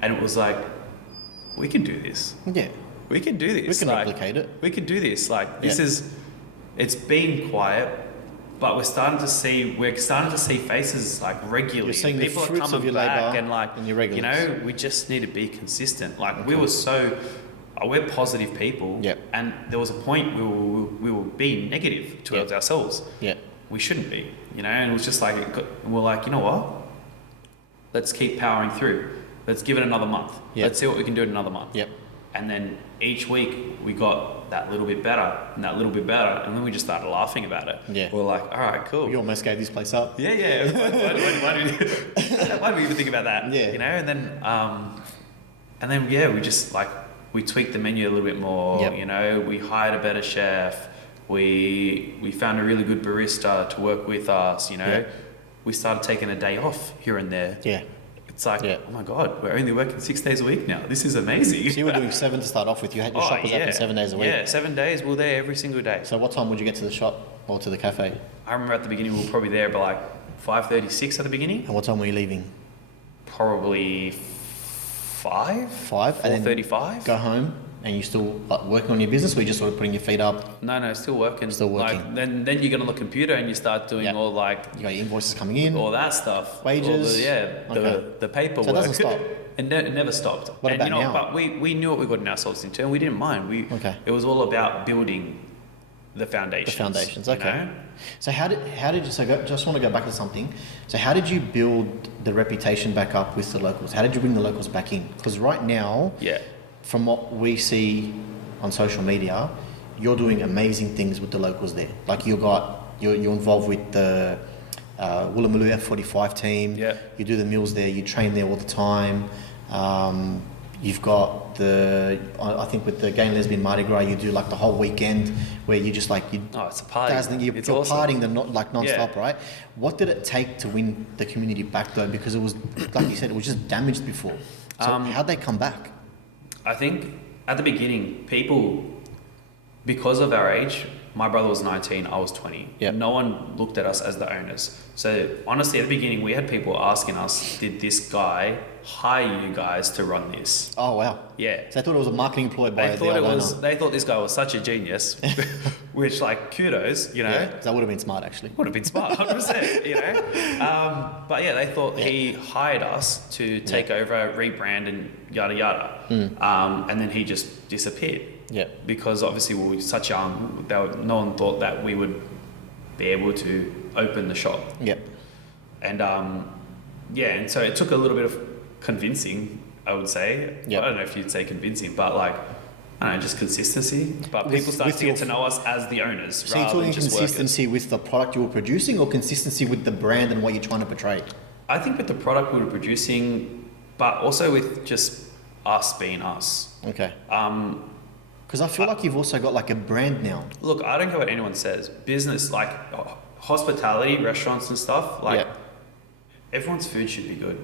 and it was like, we can do this. Yeah. We can do this. We can like, replicate it. We can do this. Like this Yeah. it's been quiet, but we're starting to see faces like regularly. You're seeing the People fruits are coming of your back labour and like and your you regulars. know, we just need to be consistent. Like we're positive people, Yep. and there was a point we were being negative towards Yep. ourselves. Yeah. We shouldn't be, you know. And it was just like we're like, you know what? Let's keep powering through. Let's give it another month. Yep. Let's see what we can do in another month. Yep. And then each week we got that little bit better and that little bit better, and then we just started laughing about it. Yeah. We're like, all right, cool. You almost gave this place up. Yeah. Why do we even think about that? Yeah. You know, and then we just like we tweaked the menu a little bit more. Yep. You know, we hired a better chef. We found a really good barista to work with us. You know, Yep. we started taking a day off here and there. Yeah. It's like, Yeah. oh my God, we're only working 6 days a week now. This is amazing. So you were doing 7 to start off with. You had your shop was open 7 days a week. Yeah, 7 days. We were there every single day. So what time would you get to the shop or to the cafe? I remember at the beginning we were probably there by like 5:36 at the beginning. And what time were you leaving? Probably 5? 5. And then 4:35. go home, and you still like working on your business, or you just sort of putting your feet up? No, still working. Still working. Like then you get on the computer and you start doing Yep. all like You got your invoices coming in. all that stuff. Wages. All the paperwork. So it doesn't stop? It never stopped. What and about you know, now? But we knew what we got ourselves into, and we didn't mind. Okay. It was all about building the foundations. The foundations, you okay. know? So how did you? So just want to go back to something. So how did you build the reputation back up with the locals? How did you bring the locals back in? Because right now, Yeah. from what we see on social media, you're doing amazing things with the locals there. Like you're involved with the Woolloomooloo F45 team. Yeah. You do the meals there. You train there all the time. You've got I think with the Gay and Lesbian Mardi Gras, you do like the whole weekend where you just like Oh, it's a party. you're It's you're awesome. partying non-stop, Yeah. right? What did it take to win the community back though? Because it was, like you said, it was just damaged before. So how'd they come back? I think at the beginning, people, because of our age, my brother was 19, I was 20. Yep. No one looked at us as the owners. So honestly, at the beginning, we had people asking us, did this guy hire you guys to run this? Oh wow. Yeah. So I thought it was a marketing ploy by the owner. They thought this guy was such a genius, which like kudos, you know. Yeah, that would have been smart actually. Would have been smart, 100%, you know. But yeah, they thought he hired us to take over, rebrand, and yada yada. And then he just disappeared. Yeah. Because obviously we were such young, no one thought that we would be able to open the shop. Yep. And and so it took a little bit of convincing, I would say. Yep. I don't know if you'd say convincing, but like, I don't know, just consistency. But people started to get to know us as the owners So you're rather than talking just workers. consistency with the product you were producing, or consistency with the brand and what you're trying to portray? I think with the product we were producing, but also with just us being us. Okay. Because I feel like you've also got like a brand now. Look, I don't care what anyone says. Business, like hospitality, restaurants and stuff, like everyone's food should be good.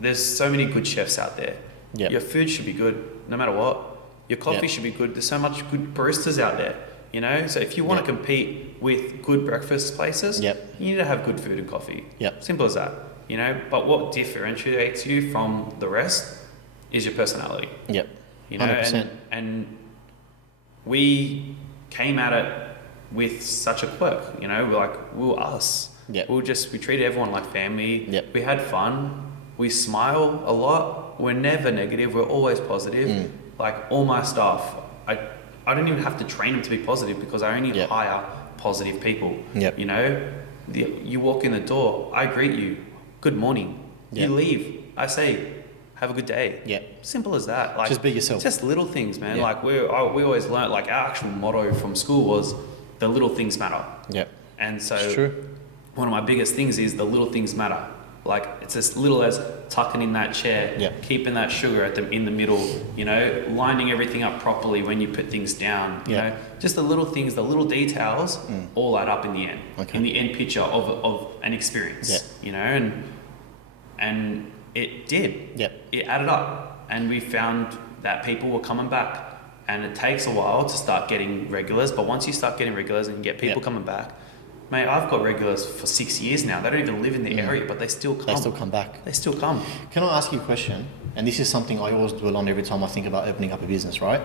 There's so many good chefs out there. Yep. Your food should be good, no matter what. Your coffee should be good. There's so much good baristas out there, you know? So if you want to compete with good breakfast places, you need to have good food and coffee. Yep. Simple as that, you know? But what differentiates you from the rest is your personality. Yep. You know, 100%. and we came at it with such a quirk, you know, we were us. Yep. We treated everyone like family. Yep. We had fun. We smile a lot. We're never negative. We're always positive. Like all my staff, I don't even have to train them to be positive because I only hire positive people. Yep. You know, you walk in the door, I greet you, good morning. Yep. You leave, I say, have a good day. Yep. Simple as that. Like, just be yourself. Just little things, man. Yep. Like we always learned, like our actual motto from school was the little things matter. Yep. And so It's true. one of my biggest things is the little things matter. Like it's as little as tucking in that chair, keeping that sugar in the middle, you know, lining everything up properly when you put things down, you know, just the little things, the little details all add up in the end, in the end picture of an experience, you know, and it did, it added up, and we found that people were coming back, and it takes a while to start getting regulars, but once you start getting regulars and you get people coming back, mate, I've got regulars for 6 years now. They don't even live in the area, but they still come. They still come back. They still come. Can I ask you a question? And this is something I always dwell on every time I think about opening up a business, right?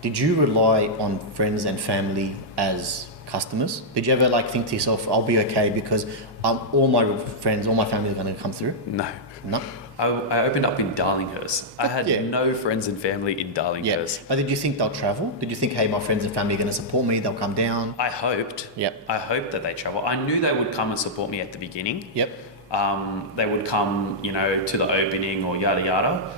Did you rely on friends and family as customers? Did you ever like think to yourself, I'll be okay because all my friends, all my family are going to come through? No. No? I opened up in Darlinghurst. I had no friends and family in Darlinghurst. But did you think they'll travel? Did you think, hey, my friends and family are going to support me, they'll come down? I hoped. I hoped that they travel. I knew they would come and support me at the beginning. They would come, you know, to the opening or yada yada.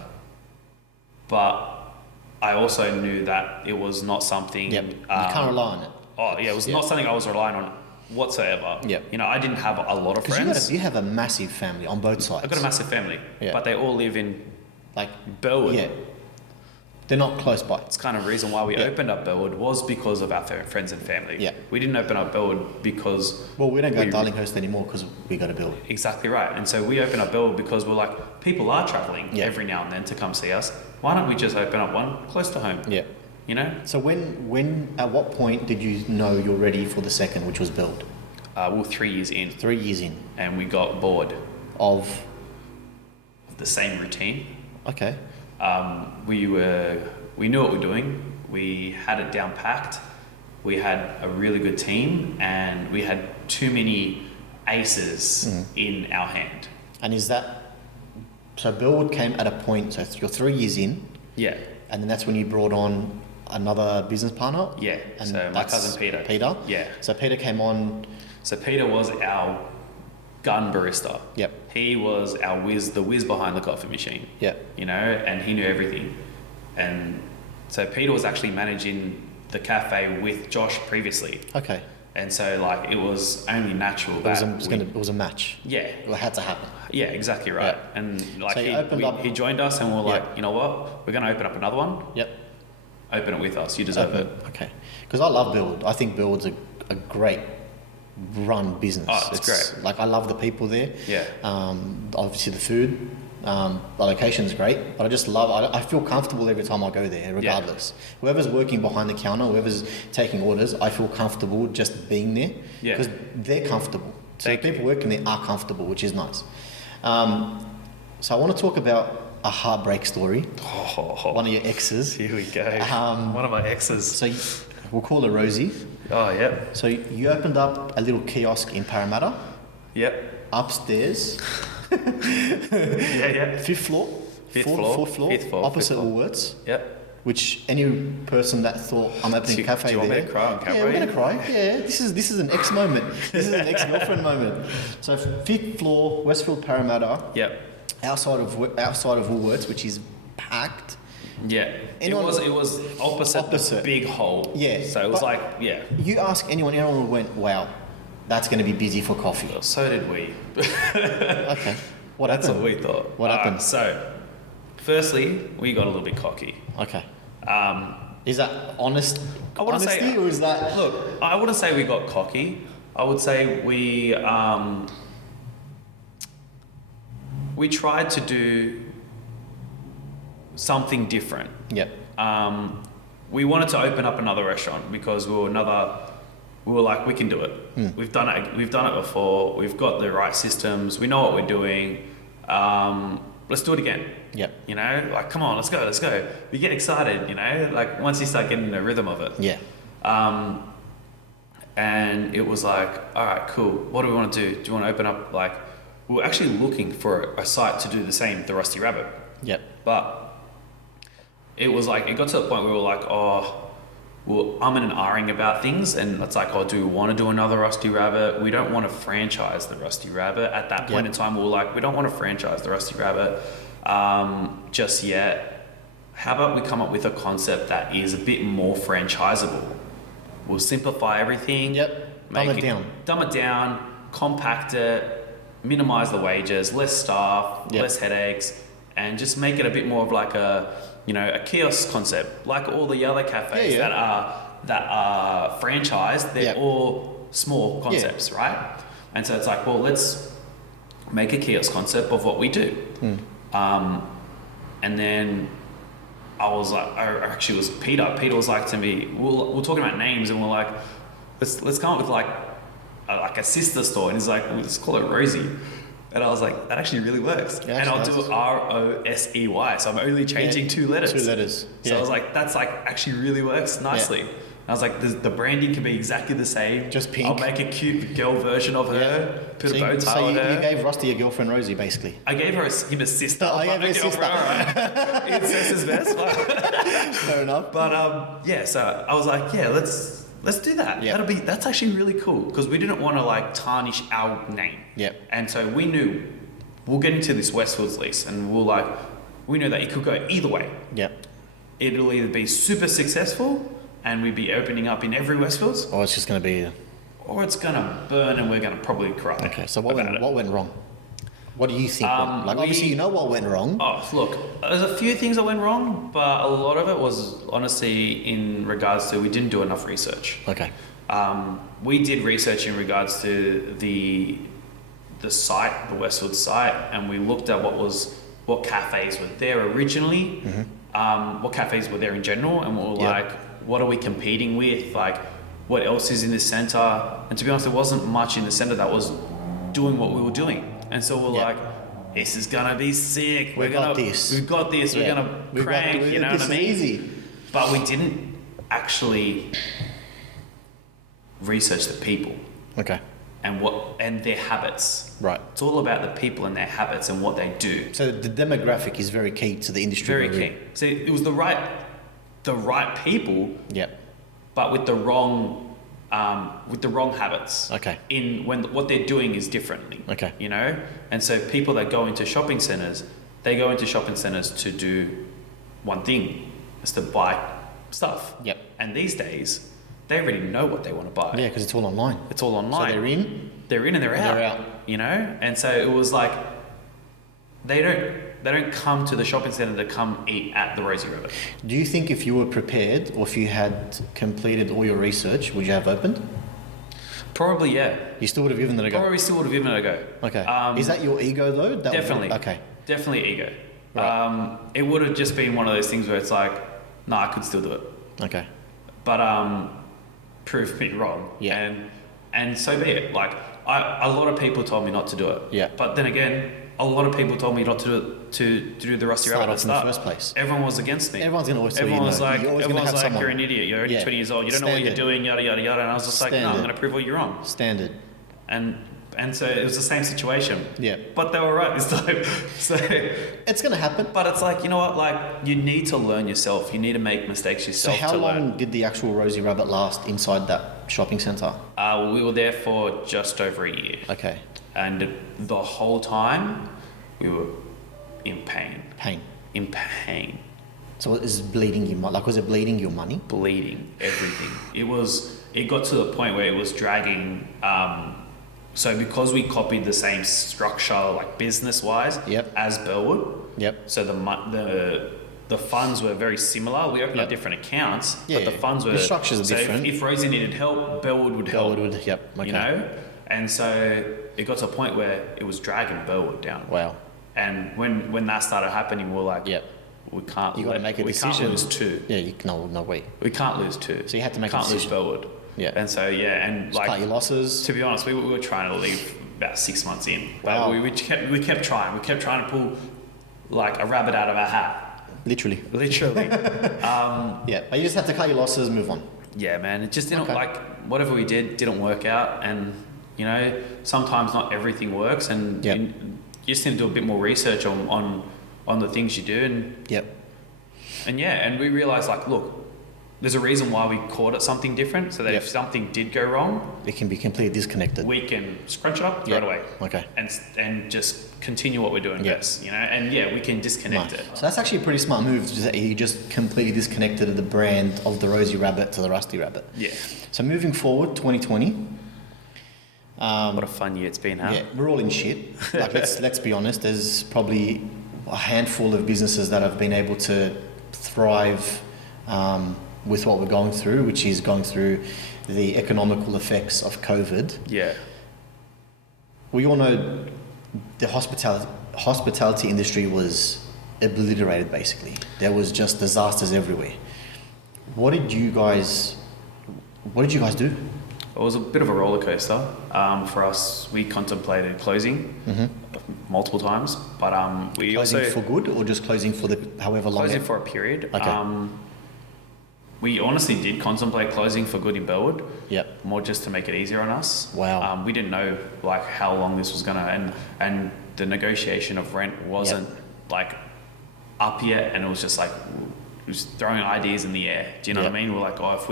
But I also knew that it was not something... you can't rely on it. Oh, yeah, it was not something I was relying on whatsoever. You know, I didn't have a lot of friends. You have a massive family on both sides. I've got a massive family, but they all live in like Burwood. They're not close by. It's kind of the reason why we opened up Burwood was because of our friends and family. We didn't open up Burwood because... Well, we don't go to Darlinghurst anymore because we got to build. Exactly right. And so we opened up Burwood because we're like, people are travelling every now and then to come see us. Why don't we just open up one close to home? You know? So at what point did you know you're ready for the second, which was build? We were 3 years in. 3 years in. And we got bored. Of the same routine. Okay. We knew what we were doing. We had it down packed. We had a really good team, and we had too many aces in our hand. And is that... So Burwood came at a point, so you're 3 years in. And then that's when you brought on another business partner? And so my cousin Peter. Peter? So Peter came on... So Peter was our gun barista. He was the whiz behind the coffee machine. You know, and he knew everything. And so Peter was actually managing the cafe with Josh previously. Okay. And so like it was only natural that it was a match. It had to happen. Exactly right. And like so he joined us, and we're like, you know what? We're going to open up another one. Open it with us. You deserve it. Okay. Because I love Burwood. I think Burwood's a great run business. It's great. Like I love the people there. Obviously the food. The location is great, but I just love... I feel comfortable every time I go there, regardless. Whoever's working behind the counter, whoever's taking orders, I feel comfortable just being there because they're comfortable. So people working there are comfortable, which is nice. So I want to talk about a heartbreak story. One of your exes. Here we go. One of my exes. So we'll call her Rosie. So you opened up a little kiosk in Parramatta. Upstairs. Fifth floor. Fourth floor. Opposite Woolworths. Which any person that thought I'm opening a cafe do you want me there. to cry on camera? Yeah, we're gonna cry. Yeah, this is an ex moment. This is an ex-girlfriend moment. So 5th floor, Westfield Parramatta. Yep. Outside of Woolworths, which is packed. Yeah. Anyone- it was opposite the big hole. Yeah, So it was but- like, yeah. You ask anyone went, wow, that's going to be busy for coffee. So did we. Okay. What That's happened? what we thought. What happened? So, firstly, we got a little bit cocky. Okay. Um, Is that honest? I wouldn't honesty, say. or is that? Look, I wouldn't say we got cocky. I would say we tried to do something different. Yep. We wanted to open up another restaurant because we were like, we can do it. We've done it before. We've got the right systems. We know what we're doing. Let's do it again. Yep. You know, like, come on, let's go. We get excited, you know, like once you start getting in the rhythm of it. Yeah. And it was like, all right, cool. What do we want to do? Do you want to open up, like, we were actually looking for a site to do the same, the Rusty Rabbit. Yep. But it was like, it got to the point where we were like, oh, well, I'm in an R-ing about things. And it's like, oh, do we want to do another Rusty Rabbit? We don't want to franchise the Rusty Rabbit. At that point in time, we were like, we don't want to franchise the Rusty Rabbit just yet. How about we come up with a concept that is a bit more franchisable? We'll simplify everything. Yep. Dumb it down, compact it, minimize the wages, less staff, less headaches, and just make it a bit more of like a kiosk concept, like all the other cafes that are franchised. They're all small concepts, right? And so it's like, well, let's make a kiosk concept of what we do. And then I was like, actually, it was Peter. Peter was like to me, we're talking about names, and we're like, let's come up with like a sister store. And he's like, let's call it Rosie. And I was like, that actually really works. Yeah, and I'll do ROSEY. So I'm only changing 2 letters. 2 letters. So I was like, that's like actually really works nicely. And I was like, the branding can be exactly the same. Just pink. I'll make a cute girl version of her. Put a bow tie on her. You gave Rusty a girlfriend, Rosie, basically. I gave him a sister. I gave her a sister. All right. Incest is best. Fair enough. But so I was like, yeah, let's do that. Yeah. That's actually really cool because we didn't want to like tarnish our name. Yeah. And so we knew we'll get into this Westfields lease, and we know that it could go either way. Yeah. It'll either be super successful and we'd be opening up in every Westfields, Or it's just going to be. or it's gonna burn and we're gonna probably cry. Okay. So what went wrong? What do you think? we- Obviously, you know what went wrong. Oh, look, there's a few things that went wrong, but a lot of it was honestly in regards to we didn't do enough research. Okay. We did research in regards to the site, the Westwood site, and we looked at what cafes were there originally, what cafes were there in general, and we were like, what are we competing with? Like, what else is in the centre? And to be honest, there wasn't much in the centre that was doing what we were doing. And so we're like, this is gonna be sick. We've got this. We're gonna crank. You know what I mean? This is easy. But we didn't actually research the people Okay. and their habits. Right. It's all about the people and their habits and what they do. So the demographic is very key to the industry. Very key. So it was the right people, Yep. but with the wrong habits. Okay. In when what they're doing is differently. Okay. You know, and so people that go into shopping centers, they go into shopping centers to do one thing, is to buy stuff. Yep. And these days, they already know what they want to buy. Yeah, because it's all online. It's all online. So they're in. They're in and they're out. They're out. You know, and so it was like they don't come to the shopping centre to come eat at the Rosie Rabbit. Do you think if you were prepared or if you had completed all your research, would you have opened? Probably, yeah. You still would have given it a go? Probably still would have given it a go. Okay. Is that your ego though? Definitely. Okay. Definitely ego. Right. It would have just been one of those things where it's like, I could still do it. Okay. But prove me wrong. Yeah. And so be it. Like a lot of people told me not to do it. Yeah. But then again, a lot of people told me not to do it, to do the Rusty Rabbit at the start. In the first place. Everyone was against me. Everyone's going to always tell you Everyone no. was like, You're always gonna have someone. you're an idiot. You're only 20 years old. You don't know what you're doing. Yada yada yada. And I was just like, no, I'm going to prove what you're wrong. Standard. And so it was the same situation. Yeah. But they were right this time. So It's going to happen. but it's like, you know what, like you need to learn yourself. You need to make mistakes So yourself how to long learn. did the actual Rosie Rabbit last inside that shopping centre? We were there for just over a year. Okay. And the whole time we were in pain. Pain. In pain. So is it bleeding your money? Like, was it bleeding your money? Bleeding, everything. It got to the point where it was dragging. So because we copied the same structure, like business-wise, Yep. as Bellwood, Yep. so the funds were very similar. We opened up different accounts, Yeah, but the yeah. funds were The structures are so different. If Rosie needed help, Bellwood would help. Bellwood would, yep. Okay. You know, and so it got to a point where it was dragging Bellwood down. Wow. And when that started happening, we were like, Yep. we can't. You got to make a we decision. can't lose two. Yeah, no way. We can't lose two. So you had to make a can't lose decision. Bellwood. Yeah. And so and Just cut your losses. to be honest, we were trying to leave about 6 months in. Wow. But we kept trying. We kept trying to pull like a rabbit out of our hat. Literally. Literally. Yeah, but you just have to cut your losses, move on. Yeah, man. It just didn't Okay. like whatever we didn't work out, and you know sometimes not everything works, and Yep. you just need to do a bit more research on the things you do, Yep. and we realized like, look, there's a reason why we called it something different, so that Yep. if something did go wrong, It can be completely disconnected. we can scrunch it up, throw Yep. it away, Okay. and just continue what we're doing Yep. best, you know. And yeah, we can disconnect Nice. it. So that's actually a pretty smart move. You just completely disconnected the brand of the Rosie Rabbit to the Rusty Rabbit. Yeah. So moving forward, 2020. What a fun year it's been, huh? Yeah, we're all in shit. Like let's be honest. There's probably a handful of businesses that have been able to thrive with what we're going through, which is going through the economical effects of COVID. Yeah. We all know the hospitality industry was obliterated. Basically, there was just disasters everywhere. What did you guys do? It was a bit of a roller coaster for us. We contemplated closing multiple times, but we Closing also for good, or just closing for the however long? closing for a period. Okay. We honestly did contemplate closing for good in Bellwood, Yep. more just to make it easier on us. Wow. We didn't know like how long this was gonna, and the negotiation of rent wasn't like up yet, and it was just like we was throwing ideas in the air. Do you know what I mean? We're like, oh, if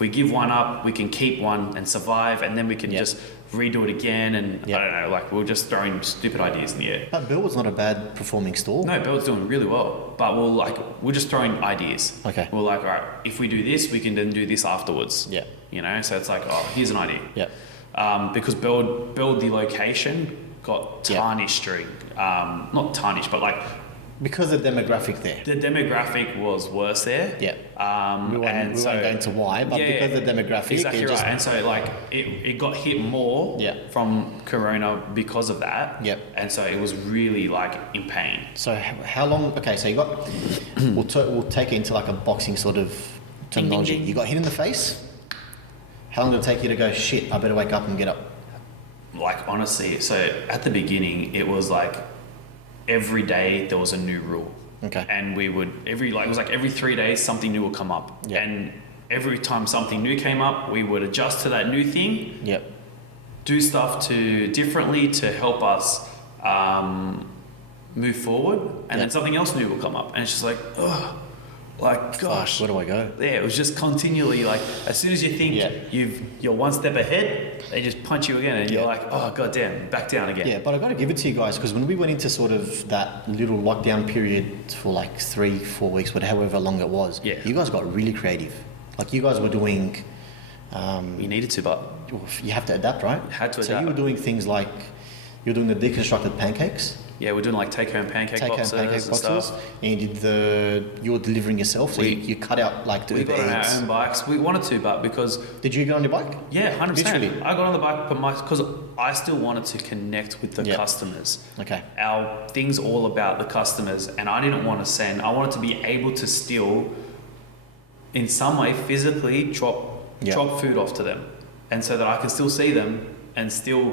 we give one up, we can keep one and survive, and then we can just redo it again. And I don't know, like we were just throwing stupid ideas in the air. But Bellwood's not a bad performing store. No, Bellwood's doing really well, but we're just throwing ideas. Okay. We're like, all right, if we do this, we can then do this afterwards. Yeah. You know, so it's like, oh, here's an idea. Yeah. Because Bellwood, the location got tarnished during, not tarnished, but like Because of the demographic there. the demographic was worse there. Yeah. We won't and go into why, but because of the demographic, exactly it right. just, And so like it got hit more from Corona because of that. Yep. And so it was really like in pain. So how long? Okay, so you got. We'll take it into like a boxing sort of terminology. ding. You got hit in the face. How long did it take you to go? Shit! I better wake up and get up. Like honestly, so at the beginning it was like every day there was a new rule. Okay. And we would it was like every 3 days something new would come up. Yeah. And every time something new came up, we would adjust to that new thing, Yep. do stuff differently to help us move forward, and then something else new will come up, and it's just like, ugh, like gosh, Where do I go? yeah, it was just continually like as soon as you think you're one step ahead, they just punch you again, and you're like, oh goddamn, back down again. Yeah, but I got to give it to you guys because when we went into sort of that little lockdown period for like 3-4 weeks, whatever, however long it was, you guys got really creative. Like you guys were doing. You needed to, but You have to adapt, right? Had to So adapt. you were doing things like you were doing the deconstructed pancakes. yeah, we're doing like take-home pancake boxes and stuff. And you were delivering yourself, so you cut out like the We Uber got on our Eats. own bikes. We wanted to, but because Did you get on your bike? yeah, 100%. Literally? I got on the bike, but because I still wanted to connect with the customers. Okay. Our thing's all about the customers, and I didn't want to I wanted to be able to still, in some way, physically drop food off to them, and so that I can still see them and still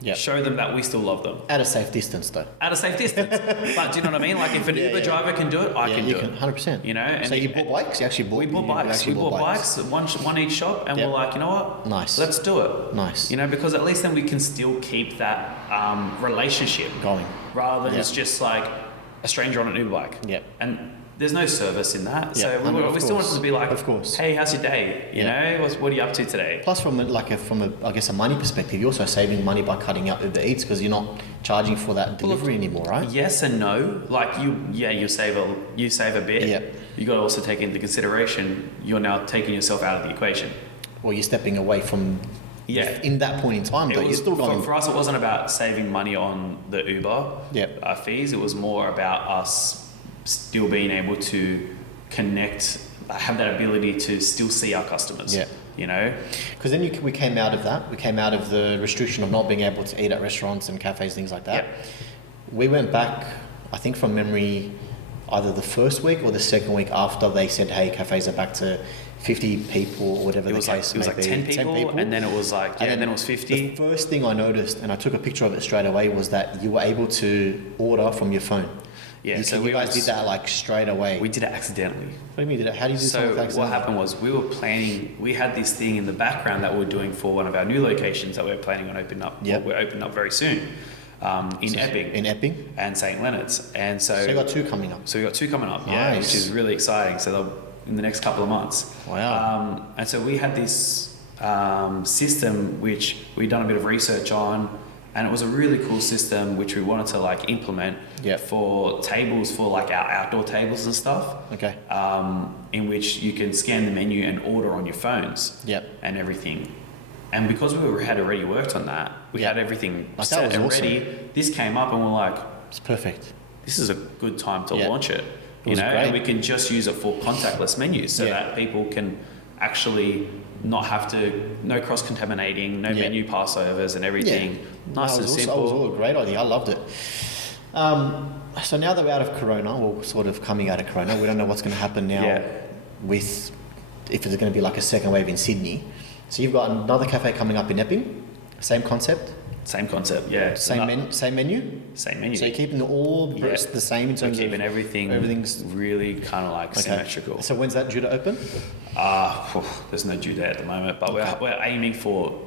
Yep. Show them that we still love them. At a safe distance, though. At a safe distance. But do you know what I mean? Like if an Uber driver can do it, I can do it. 100%. You know? And so you bought bikes? You actually bought We bought bikes. We bought bikes, one each shop, and Yep. we're like, you know what? Nice. Let's do it. Nice. You know, because at least then we can still keep that relationship Going. rather than Yep. it's just like a stranger on an Uber bike. Yep. And there's no service in that. Yeah, So we still wanted to be like, of course. hey, how's your day? You know, what are you up to today? Plus, from I guess a money perspective, you're also saving money by cutting out Uber Eats because you're not charging for that delivery anymore, right? Yes and no. Like you save a bit. Yeah. You got to also take into consideration you're now taking yourself out of the equation. Or you're stepping away from. Yeah. In that point in time, though, you're still going. For us, it wasn't about saving money on the Uber fees. It was more about us still being able to connect, have that ability to still see our customers. Yeah. You know? Because then we came out of that. We came out of the restriction of not being able to eat at restaurants and cafes, things like that. Yep. We went back, I think from memory, either the first week or the second week after they said, hey, cafes are back to 50 people or whatever the case may be. It was like 10 people, and then it was like, and then it was 50. The first thing I noticed, and I took a picture of it straight away, was that you were able to order from your phone. Yeah, so you guys did that like straight away. We did it accidentally. What do you mean you did it? How do you do something So accidentally? what happened was we were planning, we had this thing in the background that we were doing for one of our new locations that we're planning on opening up. Yep. We're opening up very soon in Epping. In Epping? And St. Leonard's. And so you got two coming up. So we got two coming up, Nice. which is really exciting. So they'll in the next couple of months. Wow. And so we had this system which we'd done a bit of research on, and it was a really cool system which we wanted to like implement for tables, for like our outdoor tables and stuff. Okay. In which you can scan the menu and order on your phones. Yep. And everything. And because had already worked on that, we had everything Like, set that was and awesome. ready. This came up and we're like, It's perfect. this is a good time to launch it. It was great. And we can just use it for contactless menus so that people can actually not have to, no cross-contaminating, no menu passovers and everything. Nice and simple. That was all a great idea. I loved it. So now that we're out of Corona, or sort of coming out of Corona, we don't know what's going to happen now with, if there's going to be like a second wave in Sydney. So you've got another cafe coming up in Epping, same concept? Same concept, yeah. Same menu? Same menu. So you're keeping all the same in terms of... keeping everything's really kind of like symmetrical. So when's that due to open? There's no due date at the moment, but we're aiming for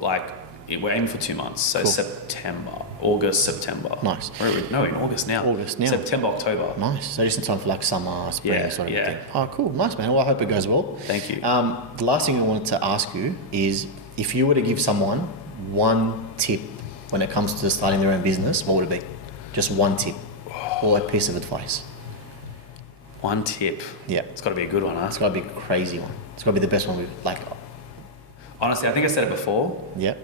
2 months. So cool. August, September. Nice. In August now. September, October. Nice. So just in time for like summer, spring sort of thing. Oh, cool. Nice, man. Well, I hope it goes well. Thank you. The last thing I wanted to ask you is, if you were to give someone one tip when it comes to starting their own business, what would it be? Just one tip or a piece of advice. One tip. Yeah. It's got to be a good one, huh? It's got to be a crazy one. It's got to be the best one we've Honestly, I think I said it before. Yeah.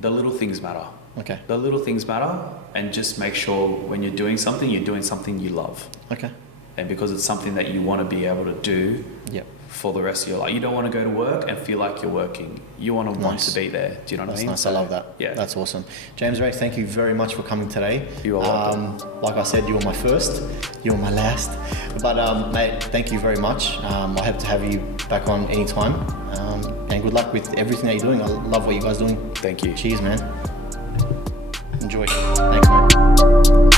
The little things matter. Okay. The little things matter, and just make sure when you're doing something you love. Okay. And because it's something that you want to be able to do for the rest of your life. You don't want to go to work and feel like you're working. You want to want to be there. Do you know what I mean? Nice. I love that. Yeah. That's awesome. Jamesray, thank you very much for coming today. You are welcome. Like I said, you were my first, you were my last. But mate, thank you very much. I hope to have you back on anytime. And good luck with everything that you're doing. I love what you guys are doing. Thank you. Cheers, man. Enjoy. Thanks, mate.